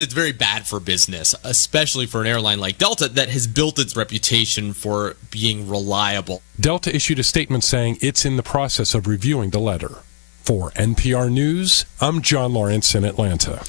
It's very bad for business, especially for an airline like Delta that has built its reputation for being reliable. Delta issued a statement saying it's in the process of reviewing the letter. For NPR News, I'm John Lawrence in Atlanta.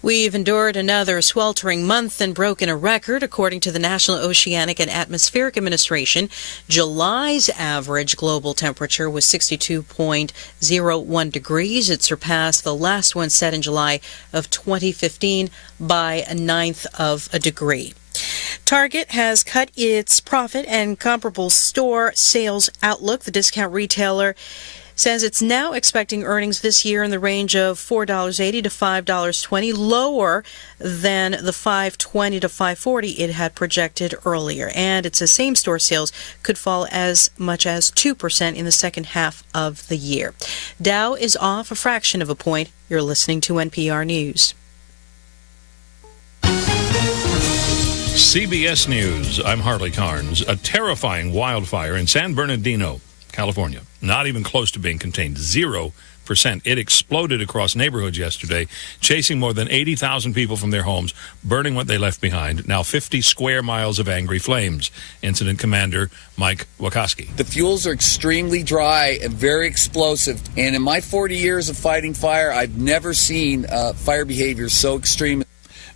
We've endured another sweltering month and broken a record. According to the National Oceanic and Atmospheric Administration, July's average global temperature was 62.01 degrees. It surpassed the last one set in July of 2015 by a ninth of a degree. Target has cut its profit and comparable store sales outlook. The discount retailer says it's now expecting earnings this year in the range of $4.80 to $5.20, lower than the $5.20 to $5.40 it had projected earlier. And it says same-store sales could fall as much as 2% in the second half of the year. Dow is off a fraction of a point. You're listening to NPR News. CBS News, I'm Harley Carnes. A terrifying wildfire in San Bernardino, California. Not even close to being contained. 0%. It exploded across neighborhoods yesterday, chasing more than 80,000 people from their homes, burning what they left behind. Now 50 square miles of angry flames. Incident Commander Mike Wachowski. The fuels are extremely dry and very explosive. And in my 40 years of fighting fire, I've never seen fire behavior so extreme.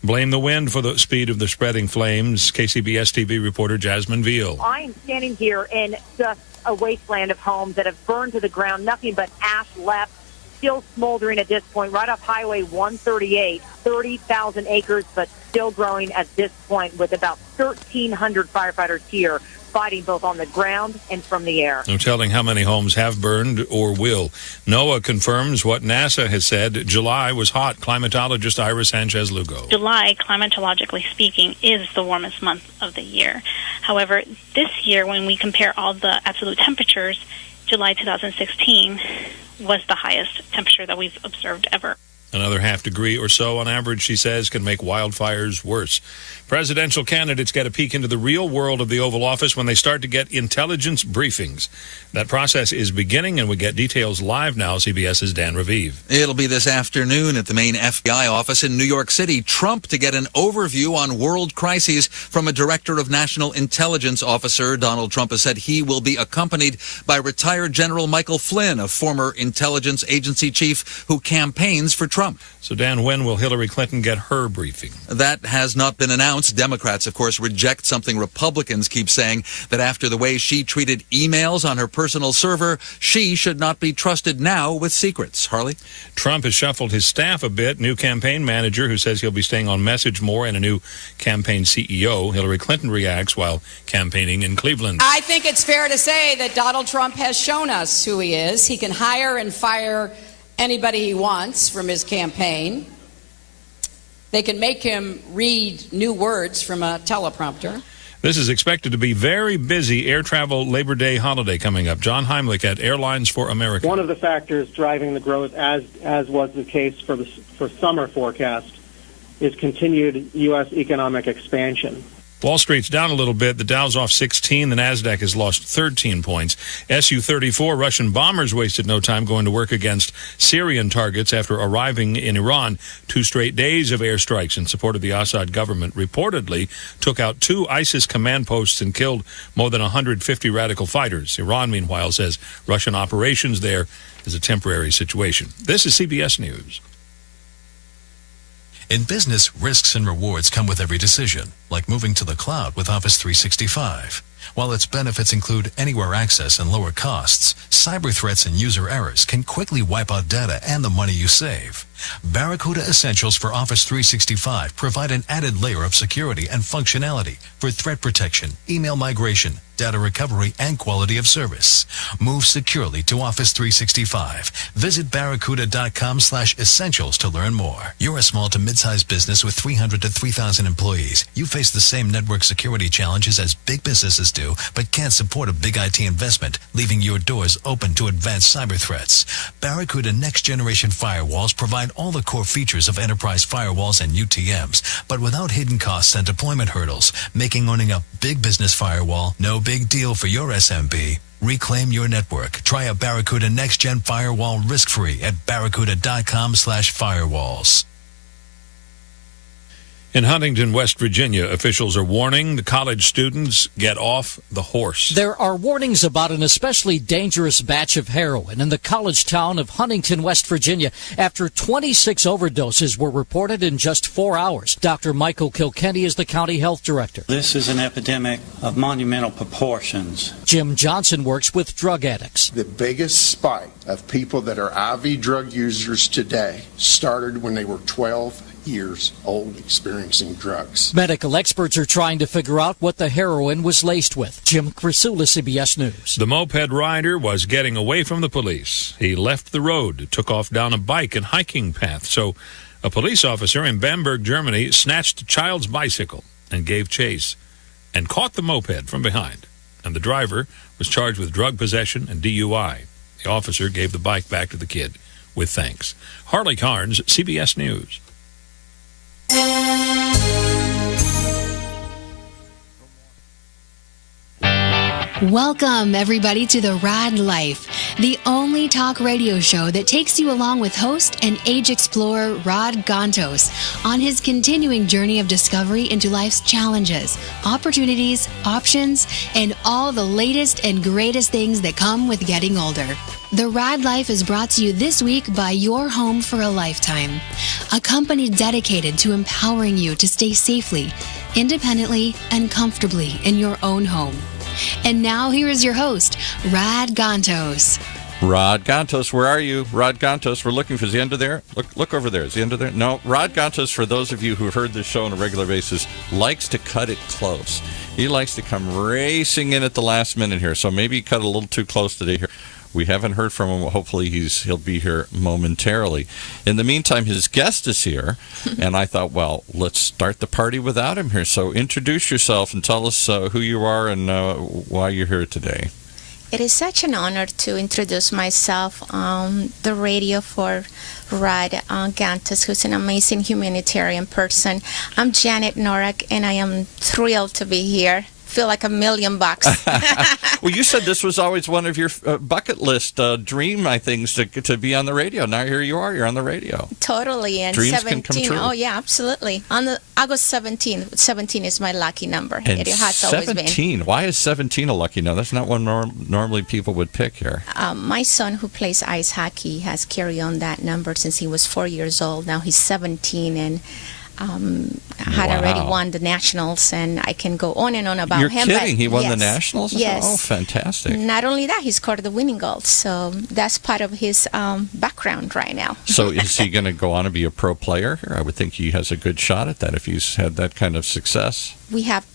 Blame the wind for the speed of the spreading flames. KCBS TV reporter Jasmine Veal. I am standing here in just a wasteland of homes that have burned to the ground, nothing but ash left, still smoldering at this point, right off Highway 138, 30,000 acres, but still growing at this point with about 1,300 firefighters here fighting both on the ground and from the air. No telling how many homes have burned or will. NOAA confirms what NASA has said. July was hot. Climatologist Ira Sanchez-Lugo. July, climatologically speaking, is the warmest month of the year. However, this year, when we compare all the absolute temperatures, July 2016 was the highest temperature that we've observed ever. Another half degree or so on average, she says, can make wildfires worse. Presidential candidates get a peek into the real world of the Oval Office when they start to get intelligence briefings. That process is beginning, and we get details live now. CBS's Dan Raviv. It'll be this afternoon at the main FBI office in New York City. Trump to get an overview on world crises from a director of national intelligence officer. Donald Trump has said he will be accompanied by retired General Michael Flynn, a former intelligence agency chief who campaigns for Trump. So, Dan, when will Hillary Clinton get her briefing? That has not been announced. Democrats, of course, reject something Republicans keep saying, that after the way she treated emails on her personal server, she should not be trusted now with secrets. Harley? Trump has shuffled his staff a bit. New campaign manager who says he'll be staying on message more, and a new campaign CEO. Hillary Clinton reacts while campaigning in Cleveland. I think it's fair to say that Donald Trump has shown us who he is. He can hire and fire anybody he wants from his campaign. They can make him read new words from a teleprompter. This is expected to be very busy air travel Labor Day holiday coming up. John Heimlich at Airlines for America. One of the factors driving the growth, as was the case for summer forecast, is continued U.S. economic expansion. Wall Street's down a little bit. The Dow's off 16. The Nasdaq has lost 13 points. Su-34 Russian bombers wasted no time going to work against Syrian targets after arriving in Iran. 2 straight days of airstrikes in support of the Assad government reportedly took out 2 ISIS command posts and killed more than 150 radical fighters. Iran, meanwhile, says Russian operations there is a temporary situation. This is CBS News. In business, risks and rewards come with every decision, like moving to the cloud with Office 365. While its benefits include anywhere access and lower costs, cyber threats and user errors can quickly wipe out data and the money you save. Barracuda Essentials for Office 365 provide an added layer of security and functionality for threat protection, email migration, data recovery, and quality of service. Move securely to Office 365. Visit barracuda.com/essentials to learn more. You're a small to mid-sized business with 300 to 3,000 employees. You face the same network security challenges as big businesses do, but can't support a big IT investment, leaving your doors open to advanced cyber threats. Barracuda next-generation firewalls provide all the core features of enterprise firewalls and UTMs, but without hidden costs and deployment hurdles, making owning a big business firewall no big deal for your SMB. Reclaim your network. Try a Barracuda next-gen firewall risk-free at barracuda.com/firewalls. In Huntington, West Virginia, officials are warning the college students get off the horse. There are warnings about an especially dangerous batch of heroin in the college town of Huntington, West Virginia, after 26 overdoses were reported in just 4 hours. Dr. Michael Kilkenny is the county health director. This is an epidemic of monumental proportions. Jim Johnson works with drug addicts. The biggest spike of people that are IV drug users today started when they were 12 years old experiencing drugs. Medical experts are trying to figure out what the heroin was laced with. Jim Crisula, CBS News. The moped rider was getting away from the police. He left the road, took off down a bike and hiking path. So a police officer in Bamberg, Germany, snatched a child's bicycle and gave chase and caught the moped from behind. And the driver was charged with drug possession and DUI. The officer gave the bike back to the kid with thanks. Harley Carnes, CBS News. Welcome, everybody, to the Rad Life, the only talk radio show that takes you along with host and age explorer Rad Gantos on his continuing journey of discovery into life's challenges, opportunities, options, and all the latest and greatest things that come with getting older. The Rad Life is brought to you this week by Your Home for a Lifetime, a company dedicated to empowering you to stay safely, independently, and comfortably in your own home. And now here is your host, Rad Gantos. Rad Gantos, where are you? Rad Gantos, we're looking for the end of there. Look over there. Is the end of there? No. Rad Gantos, for those of you who heard this show on a regular basis, likes to cut it close. He likes to come racing in at the last minute here. So maybe he cut a little too close today here. We haven't heard from him. Hopefully he'll be here momentarily. In the meantime, his guest is here, and I thought, well, let's start the party without him here. So introduce yourself and tell us who you are and why you're here today. It is such an honor to introduce myself on the radio for Rad Gantos, who's an amazing humanitarian person. I'm Janet Norak, and I am thrilled to be here. Feel like $1 million. Well, you said this was always one of your bucket list dream things to be on the radio. Now here you are. You're on the radio. Totally. And dreams 17. Can come true. Oh yeah, absolutely. On the August 17th. 17 is my lucky number. And it has 17. Always been. Why is 17 a lucky number? That's not one normally people would pick here. My son, who plays ice hockey, has carried on that number since he was 4 years old. Now he's 17 and had already won the Nationals, and I can go on and on about You're him. You're kidding? But He won the Nationals? Yes. Oh, fantastic. Not only that, he scored the winning goal, so that's part of his background right now. So is he going to go on to be a pro player here? I would think he has a good shot at that if he's had that kind of success. We have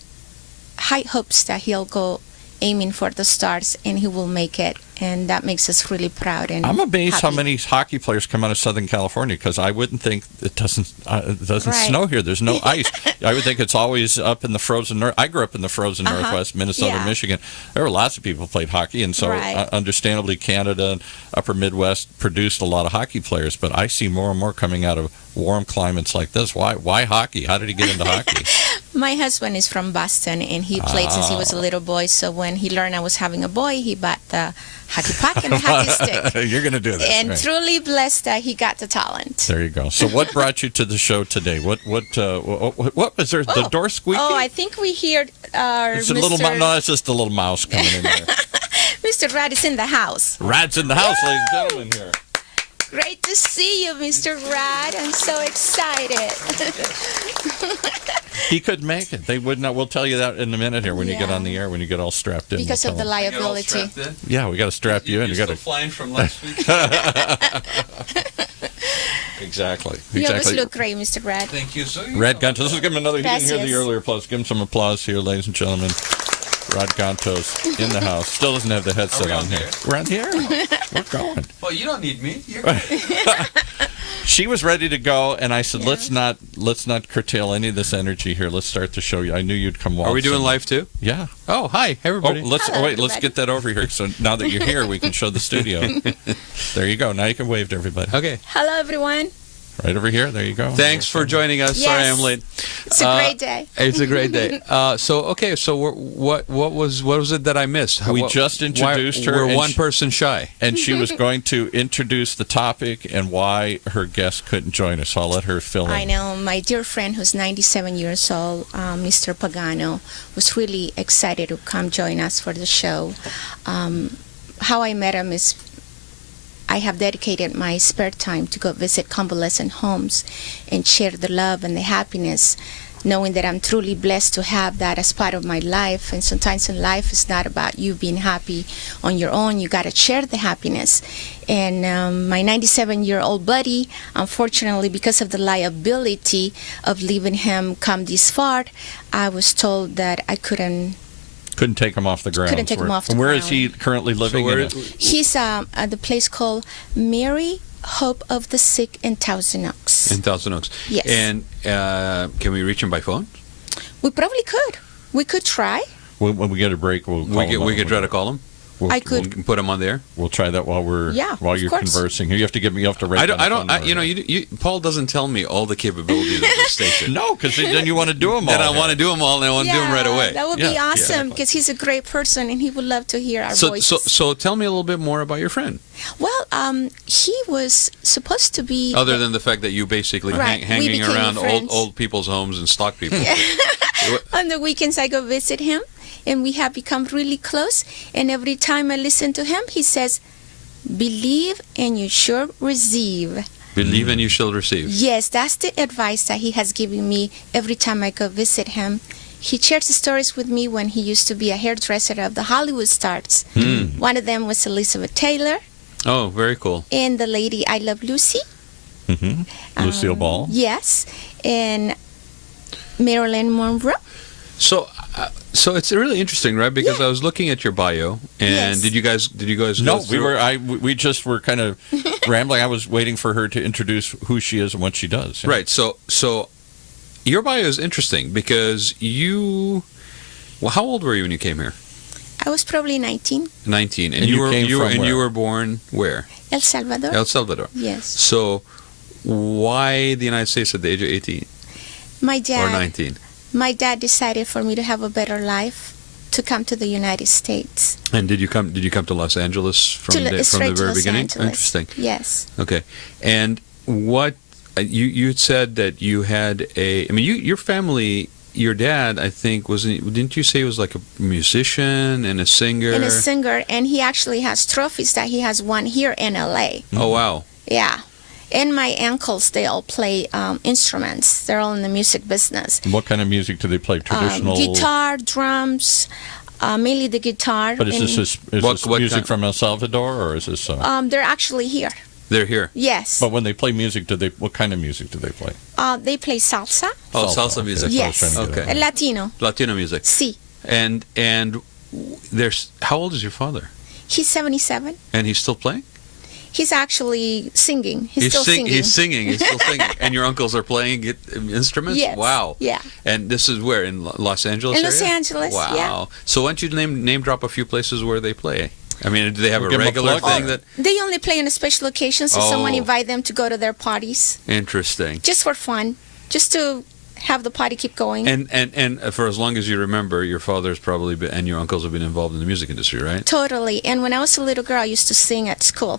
high hopes that he'll go aiming for the stars and he will make it, and that makes us really proud. And I'm amazed happy. how many hockey players come out of Southern California, because I wouldn't think it doesn't Right. snow here. There's no ice. I would think it's always up in the frozen north. I grew up in the frozen Northwest, Minnesota, Yeah. Michigan. There were lots of people who played hockey, and so Right. Understandably Canada and upper Midwest produced a lot of hockey players, but I see more and more coming out of warm climates like this. Why hockey? How did he get into hockey? My husband is from Boston, and he played since he was a little boy. So when he learned I was having a boy, he bought the hockey puck and the hockey stick. You're going to do that. And right. truly blessed that he got the talent. There you go. So what brought you to the show today? What was there? The door squeaking? Oh, I think we hear our It's a Mr. little no, it's just a little mouse coming in there. Mr. Rad is in the house. Rad's in the house, ladies and gentlemen. Here. Great to see you, Mr. Rad. I'm so excited. He could make it. They would not. We'll tell you that in a minute here when you get on the air, when you get all strapped in. Because of the liability. Yeah, we got to strap you in. You got to flying from last week. Exactly. You always look great, Mr. Rad. Thank you. So Rad Gantos. Let's give him another. He didn't hear the Gracias. earlier applause. Give him some applause here, ladies and gentlemen. Rad Gantos in the house. Still doesn't have the headset on here. We're on the air. We're going. Well, you don't need me. You're She was ready to go, and I said, let's not curtail any of this energy here. Let's start the show. I knew you'd come. Are we doing live too? Yeah. Oh, hi, everybody. Let's get that over here. So now that you're here, we can show the studio. There you go. Now you can wave to everybody. Okay. Hello, everyone. Right over here. There you go. Thanks for joining us. Yes. Sorry I'm late. It's a great day. It's a great day. So what was it that I missed? We just introduced her. We're and one person shy. And she was going to introduce the topic and why her guest couldn't join us. So I'll let her fill in. I know. My dear friend who's 97 years old, Mr. Pagano, was really excited to come join us for the show. How I met him is I have dedicated my spare time to go visit convalescent homes and share the love and the happiness, knowing that I'm truly blessed to have that as part of my life. And sometimes in life, it's not about you being happy on your own. You got to share the happiness. And my 97-year-old buddy, unfortunately, because of the liability of leaving him come this far, I was told that I couldn't take him off the ground. Couldn't take him off the And where is ground. he currently living? He's at the place called Mary Hope of the Sick in Thousand Oaks. In Thousand Oaks. Yes. And can we reach him by phone? We probably could. We could try. When we get a break, we'll call him. We could try to call him. I could. We can put him on there. We'll try that while you're course. conversing. You have to give me off to rate. I don't. Paul doesn't tell me all the capabilities of the station. No, because then you want to do them all. Then I want to do them all, and I want to do them right away. That would be awesome because he's a great person and he would love to hear our voices. So tell me a little bit more about your friend. Well, he was supposed to be. Other than the fact that you basically hanging around old people's homes and stock people. On the weekends, I go visit him, and we have become really close. And every time I listen to him, he says, "Believe and you shall receive." Believe and you shall receive. Yes, that's the advice that he has given me every time I go visit him. He shares stories with me when he used to be a hairdresser of the Hollywood stars. One of them was Elizabeth Taylor. Oh, very cool. And the lady I Love Lucy. Lucille Ball. Yes, and Marilyn Monroe. So it's really interesting, right? Because I was looking at your bio, and did you guys? No, go through? we just were kind of rambling. I was waiting for her to introduce who she is and what she does. Right. So your bio is interesting because you. Well, how old were you when you came here? I was probably 19. 19, and And you were born where? El Salvador. El Salvador. Yes. So why the United States at the age of 18 My dad. or 19? My dad decided for me to have a better life to come to the United States. And did you come to Los Angeles from the Straight to very Los beginning? Angeles. Interesting. Yes. Okay. And what you had said that you had your family, your dad, I think, didn't you say he was like a musician and a singer? And a singer, and he actually has trophies that he has won here in LA. Oh, wow. Yeah. And my uncles, they all play instruments. They're all in the music business. What kind of music do they play? Traditional guitar, drums, mainly the guitar. But is this music from El Salvador, or is this? They're actually here. They're here. Yes. But when they play music, what kind of music do they play? They play salsa. Oh, salsa music. Yes. Okay. Latino. Latino music. Sí. And how old is your father? He's 77. And he's still playing? He's actually singing. He's still singing. He's singing. He's still singing. And your uncles are playing instruments? Yes. Wow. Yeah. And this is where? In Los Angeles In area? Los Angeles, wow. yeah. So why don't you name drop a few places where they play? I mean, do they have a give 'em a regular plug. thing that... They only play on a special occasions, so someone Oh. invite them to go to their parties. Interesting. Just for fun. Just to have the party keep going. And for as long as you remember, your father's probably been, and your uncles have been involved in the music industry, right? Totally. And when I was a little girl, I used to sing at school.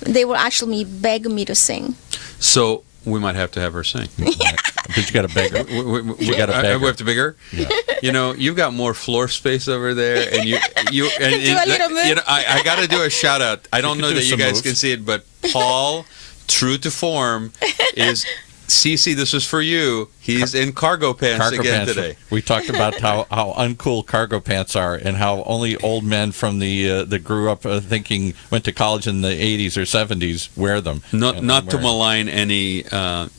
They would actually beg me to sing. So we might have to have her sing. But you got a beggar. We got a beggar. We have to beg her? Yeah. You know, you've got more floor space over there, and you and Do a little move. you know, I got to do a shout out. I don't know do that you some guys moves. can see it, but Paul, true to form, is Cece. This is for you. He's in cargo pants again today. We talked about how uncool cargo pants are, and how only old men from that grew up went to college in the 80s or 70s wear them. Not to malign any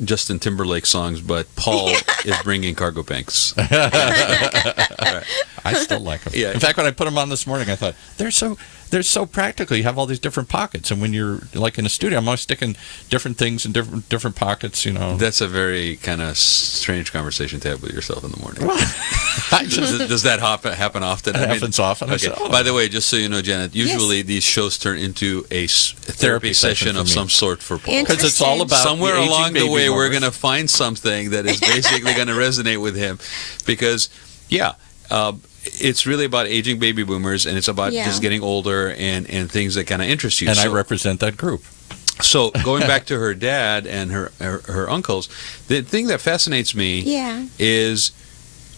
Justin Timberlake songs, but Paul is bringing cargo pants. I still like them. Yeah. In fact, when I put them on this morning, I thought they're they're so practical. You have all these different pockets, and when you're like in a studio, I'm always sticking different things in different pockets. That's a very kind of strange conversation to have with yourself in the morning. Does that happen often? It happens often. Okay. By the way, just so you know, Janet, usually these shows turn into a therapy session of some sort for Paul. Because it's all about somewhere along the way, we're boomers. going to find something that is basically going to resonate with him, because it's really about aging baby boomers, and it's about just getting older and things that kind of interest you. And I represent that group. So going back to her dad and her uncles, the thing that fascinates me is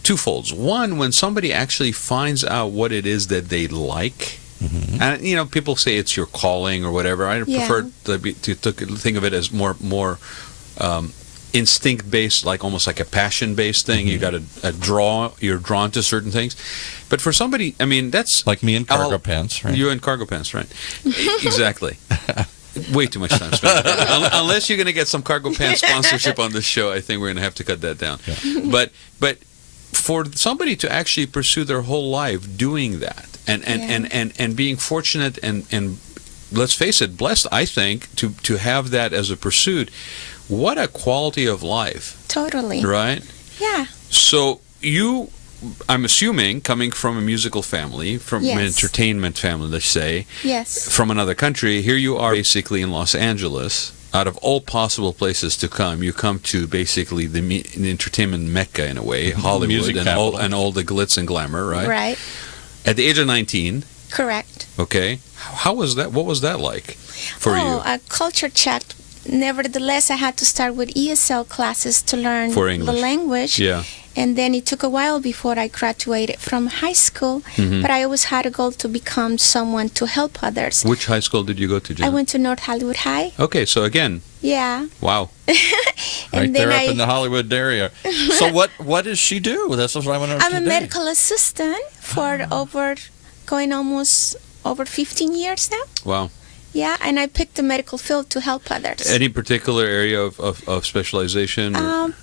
twofolds. One, when somebody actually finds out what it is that they like, and people say it's your calling or whatever. I prefer to think of it as more instinct based, like almost like a passion based thing. You got a draw. You're drawn to certain things. But for somebody, I mean, that's like me in cargo pants, right? You in cargo pants, right? Exactly. Way too much time spent. Unless you're going to get some cargo pants sponsorship on this show, I think we're going to have to cut that down. Yeah. But for somebody to actually pursue their whole life doing that, and being fortunate and let's face it, blessed, I think, to have that as a pursuit. What a quality of life. Totally. Right? Yeah. So you, I'm assuming, coming from a musical family, from an entertainment family, let's say, from another country, here you are basically in Los Angeles. Out of all possible places to come, you come to basically the entertainment mecca in a way, Hollywood, and all the glitz and glamour, right? Right. At the age of 19. Correct. Okay. How was that? What was that like for you? A culture check. Nevertheless, I had to start with ESL classes to learn the language. Yeah. And then it took a while before I graduated from high school. But I always had a goal to become someone to help others. Which high school did you go to, Jen? I went to North Hollywood High. Okay, so again. Yeah. Wow. Right there up in the Hollywood area. So what does she do? That's what I want to know. I'm a medical assistant for almost over 15 years now. Wow. Yeah, and I picked the medical field to help others. Any particular area of specialization?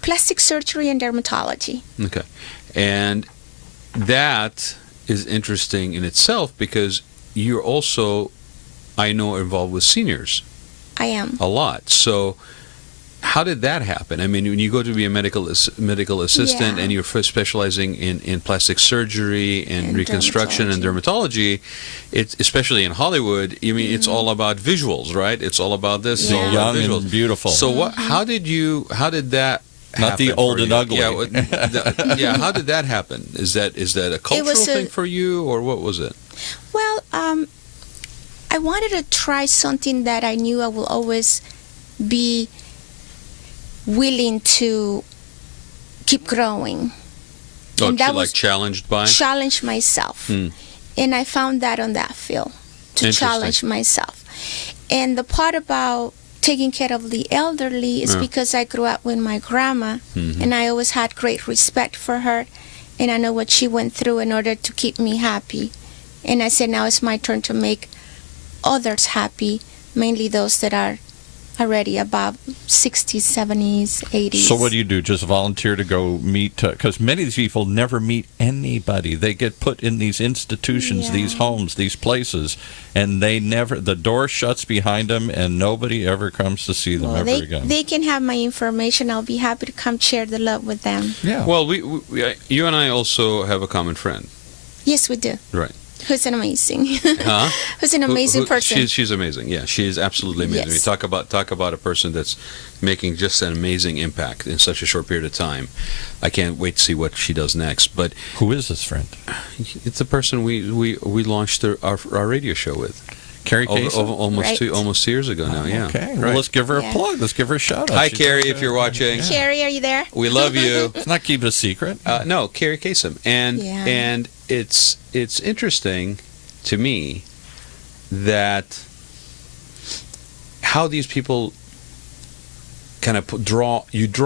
Plastic surgery and dermatology. Okay. And that is interesting in itself because you're also, I know, involved with seniors. I am. A lot. So how did that happen? I mean, when you go to be a medical assistant and you're specializing in plastic surgery and reconstruction and dermatology, it's especially in Hollywood. I mean, it's all about visuals, right? It's all about this. Yeah. Young and beautiful. So how did that not happen the old and ugly? Yeah, how did that happen? Is that a cultural thing for you, or what was it? Well, I wanted to try something that I knew I will always be willing to keep growing. Oh, and that was challenged by? Challenge myself. And I found that on that field, to challenge myself. And the part about taking care of the elderly is because I grew up with my grandma, and I always had great respect for her, and I know what she went through in order to keep me happy. And I said, now it's my turn to make others happy, mainly those that are already above 60s, 70s, 80s. So what do? Just volunteer to go meet? Because many of these people never meet anybody. They get put in these institutions, these homes, these places, and the door shuts behind them, and nobody ever comes to see them ever again. They can have my information. I'll be happy to come share the love with them. Yeah. Well, you and I also have a common friend. Yes, we do. Right. Who's an amazing, who's an amazing person. She's amazing. Yeah, she is absolutely amazing. Yes. We talk about a person that's making just an amazing impact in such a short period of time. I can't wait to see what she does next. But who is this friend? It's the person we launched our radio show with. Carrie Kasem? Almost 2 years ago now, yeah. Okay, well, let's give her a plug. Let's give her a shout out. Hi, Carrie, if you're watching. Carrie, are you there? We love you. Let's not keep it a secret. No, Carrie Kasem. And it's interesting to me that how these people kind of draw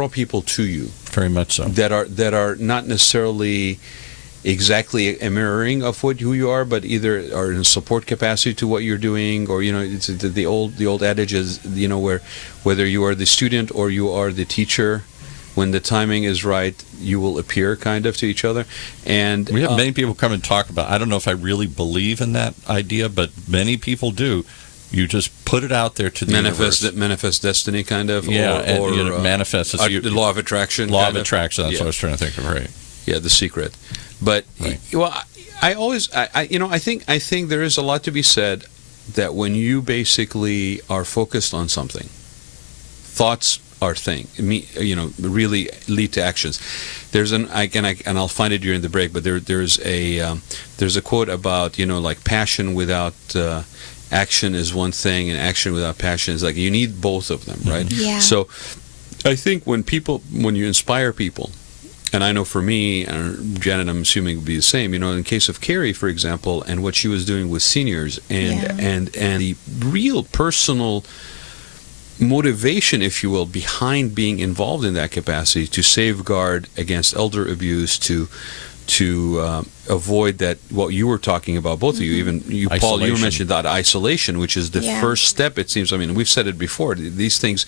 people to you. Very much so. That are not necessarily exactly a mirroring of who you are, but either are in support capacity to what you're doing, or it's the old adage is where whether you are the student or you are the teacher, when the timing is right, you will appear kind of to each other. And we have many people come and talk about, I don't know if I really believe in that idea, but many people do. You just put it out there to the universe. Manifest destiny, kind of. Yeah, or manifest. The law of attraction. Law of attraction, that's what I was trying to think of, right. Yeah, the secret. But, well, I think there is a lot to be said that when you basically are focused on something, thoughts are really lead to actions. There's and I'll find it during the break, but there's a quote about, like passion without action is one thing, and action without passion is like you need both of them, right? Yeah. So I think when you inspire people, and I know for me, Janet, I'm assuming would be the same. In case of Carrie, for example, and what she was doing with seniors, and the real personal motivation, if you will, behind being involved in that capacity to safeguard against elder abuse, to avoid that, what you were talking about, both of you, even you, Paul, you mentioned that isolation, which is the first step, it seems. I mean, we've said it before, these things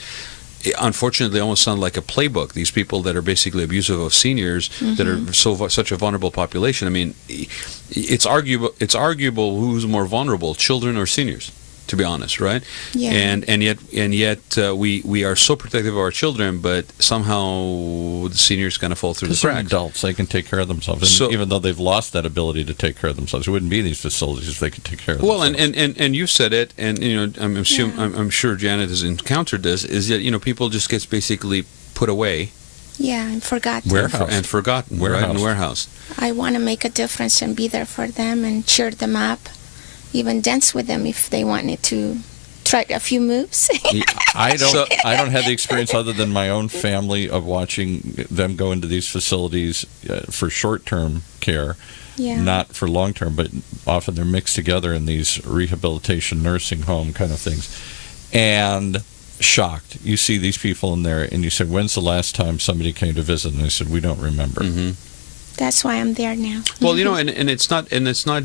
unfortunately almost sound like a playbook. These people that are basically abusive of seniors, that are such a vulnerable population. I mean, it's arguable who's more vulnerable, children or seniors, to be honest, right? Yeah. And yet we are so protective of our children, but somehow the seniors kind of fall through the cracks. Adults, they can take care of themselves, and even though they've lost that ability to take care of themselves, it wouldn't be these facilities if they could take care of themselves. Well, and you said it, and I'm sure Janet has encountered this, is that people just get basically put away. Yeah, and forgotten. Forgotten, right? And warehoused. I want to make a difference and be there for them and cheer them up. Even dance with them if they wanted to try a few moves. I don't have the experience other than my own family of watching them go into these facilities for short-term care, not for long-term, but often they're mixed together in these rehabilitation nursing home kind of things. And shocked. You see these people in there and you say, when's the last time somebody came to visit? And they said, we don't remember. That's why I'm there now. Well, and it's not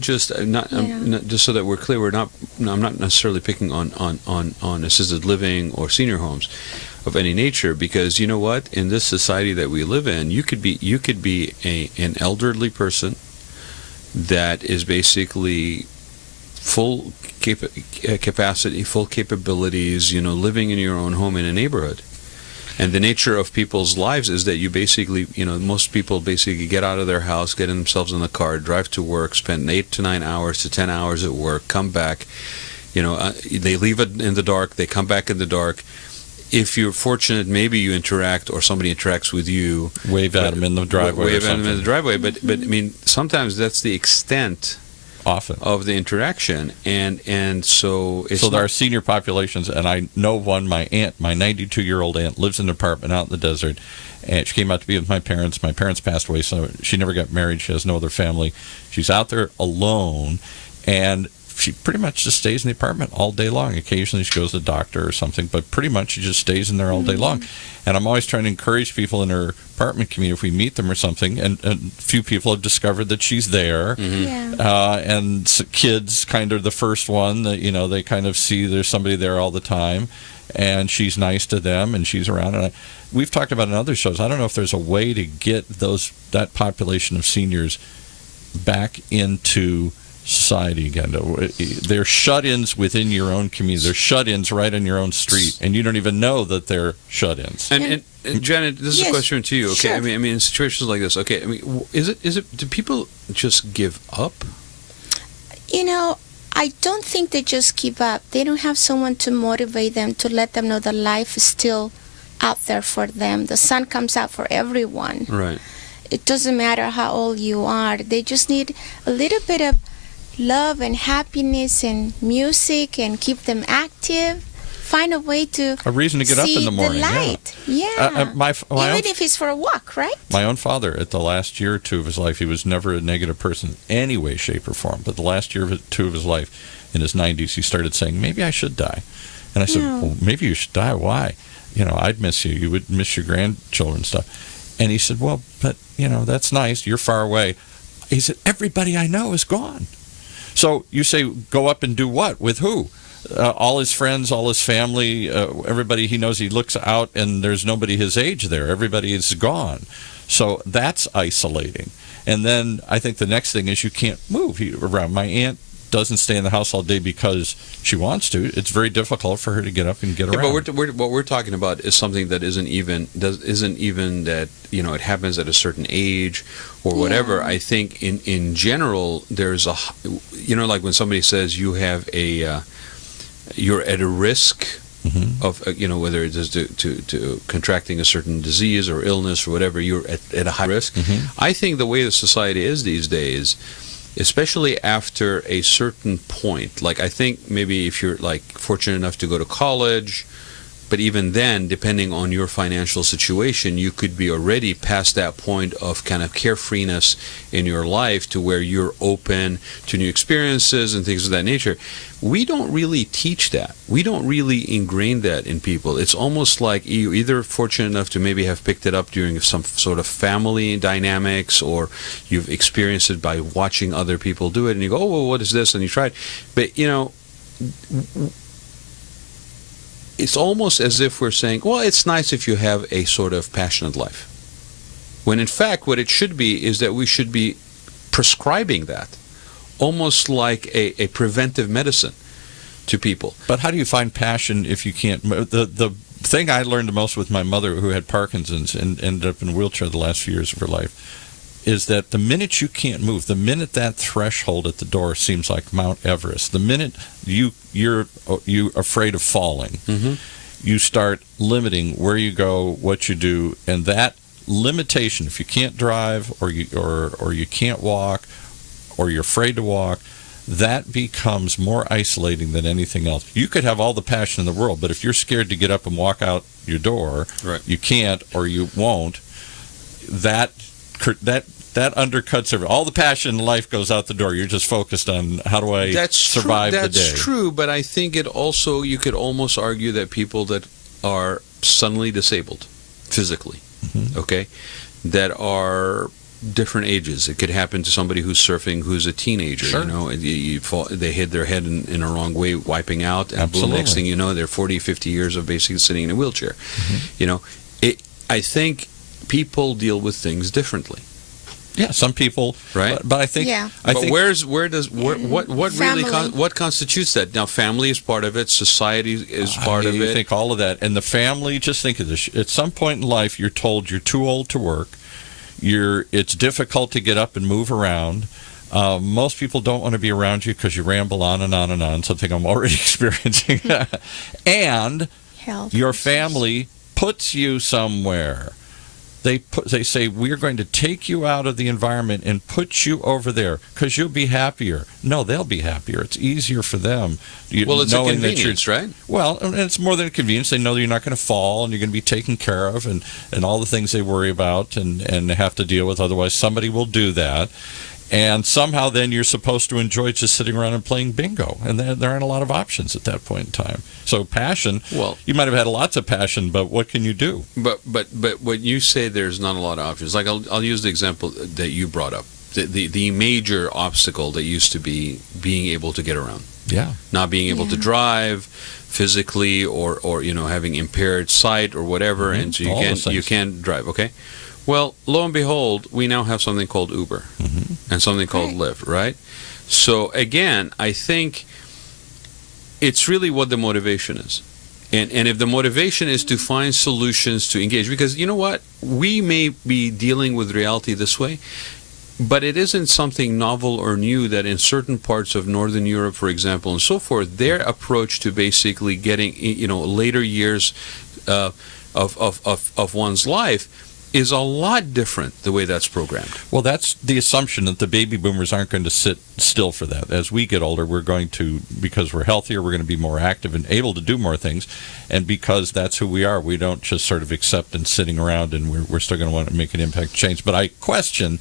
just just so that we're clear, I'm not necessarily picking on assisted living or senior homes of any nature, because you know what, in this society that we live in, you could be an elderly person that is basically full capacity, full capabilities, living in your own home in a neighborhood. And the nature of people's lives is that you basically, most people basically get out of their house, get themselves in the car, drive to work, spend 8 to 9 hours to 10 hours at work, come back, they leave it in the dark, they come back in the dark. If you're fortunate, maybe you interact or somebody interacts with you. Wave at them in the driveway. But I mean, sometimes that's the extent often of the interaction, and so it's there are senior populations, and I know one. My 92-year-old aunt lives in an apartment out in the desert, and she came out to be with my parents. My parents passed away, so she never got married. She has no other family. She's out there alone, and she pretty much just stays in the apartment all day long. Occasionally she goes to the doctor or something, but pretty much she just stays in there all day long. And I'm always trying to encourage people in her apartment community, if we meet them or something, and a few people have discovered that she's there. And kids kind of the first one, that they kind of see there's somebody there all the time, and she's nice to them, and she's around. And we've talked about in other shows, I don't know if there's a way to get that population of seniors back into society again. They're shut-ins within your own community. They're shut-ins right on your own street, and you don't even know that they're shut-ins. And Janet, this is a question to you. Okay, sure. I mean, in situations like this, okay, I mean, is it? Do people just give up? I don't think they just give up. They don't have someone to motivate them, to let them know that life is still out there for them. The sun comes out for everyone. Right. It doesn't matter how old you are. They just need a little bit of love and happiness and music, and keep them active. Find a way to a reason to get up in the morning. The light. Even if it's for a walk, right? My own father, at the last year or two of his life, he was never a negative person in any way, shape, or form. But the last year or two of his life, in his 90s, he started saying, "Maybe I should die." And I said, "Well, maybe you should die. Why? I'd miss you. You would miss your grandchildren and stuff." And he said, "Well, but that's nice. You're far away." He said, "Everybody I know is gone." So you say, go up and do what? With who? all his friends, all his family, everybody he knows, he looks out and there's nobody his age there. Everybody is gone. So that's isolating. And then I think the next thing is you can't move around. My aunt doesn't stay in the house all day because she wants to. It's very difficult for her to get up and get around. But what we're talking about is something that isn't even that, you know, it happens at a certain age or whatever. I think in general there's a, you know, like when somebody says you have a you're at a risk of, you know, whether it is to contracting a certain disease or illness or whatever, you're at a high risk. I think the way the society is these days, especially after a certain point, like I think maybe if you're like fortunate enough to go to college, but even then, depending on your financial situation, you could be already past that point of kind of carefreeness in your life to where you're open to new experiences and things of that nature. We don't really teach that. We don't really ingrain that in people. It's almost like you're either fortunate enough to maybe have picked it up during some sort of family dynamics, or you've experienced it by watching other people do it, and you go, oh, well, what is this? And you try it. But, you know, it's almost as if we're saying, well, it's nice if you have a sort of passionate life. When in fact, what it should be is that we should be prescribing that, almost like a preventive medicine to people. But how do you find passion if you can't? The thing I learned the most with my mother, who had Parkinson's and ended up in a wheelchair the last few years of her life, is that the minute you can't move, the minute that threshold at the door seems like Mount Everest, the minute you're afraid of falling, you start limiting where you go, what you do, and that limitation, if you can't drive or you can't walk or you're afraid to walk, that becomes more isolating than anything else. You could have all the passion in the world, but if you're scared to get up and walk out your door, you can't or you won't, that undercuts everything. All the passion in life goes out the door. You're just focused on how do I survive the day. That's true, but I think it also, you could almost argue that people that are suddenly disabled physically, okay, that are different ages. It could happen to somebody who's surfing who's a teenager, you know, they hit their head in a wrong way, wiping out, and boom, next thing you know, they're 40, 50 years of basically sitting in a wheelchair. You know, I think people deal with things differently. Yeah, some people, right? But I think, what constitutes that? Now, family is part of it. Society is part of it. I think all of that, and the family. Just think of this: at some point in life, you're told you're too old to work. It's difficult to get up and move around. Most people don't want to be around you because you ramble on and on and on. Something I'm already experiencing, and your family puts you somewhere. They say, we're going to take you out of the environment and put you over there because you'll be happier. No, they'll be happier. It's easier for them. Well, it's a convenience, right? Well, and it's more than a convenience. They know that you're not going to fall and you're going to be taken care of and all the things they worry about and have to deal with. Otherwise, somebody will do that. And somehow then you're supposed to enjoy just sitting around and playing bingo. And there aren't a lot of options at that point in time. So passion, well, you might have had lots of passion, but what can you do? But when you say there's not a lot of options, like I'll use the example that you brought up. The major obstacle that used to be being able to get around. Yeah. Not being able to drive physically or you know, having impaired sight or whatever, and so you can't drive, okay? Well, lo and behold, we now have something called Uber and something called Lyft, right? So again, I think it's really what the motivation is. And if the motivation is to find solutions to engage, because you know what? We may be dealing with reality this way, but it isn't something novel or new that in certain parts of Northern Europe, for example, and so forth, their approach to basically getting, you know, later years of one's life is a lot different the way that's programmed. Well, that's the assumption that the baby boomers aren't going to sit still for that. As we get older, we're going to, because we're healthier, we're going to be more active and able to do more things. And because that's who we are, we don't just sort of accept and sitting around, and we're still going to want to make an impact change. But I question,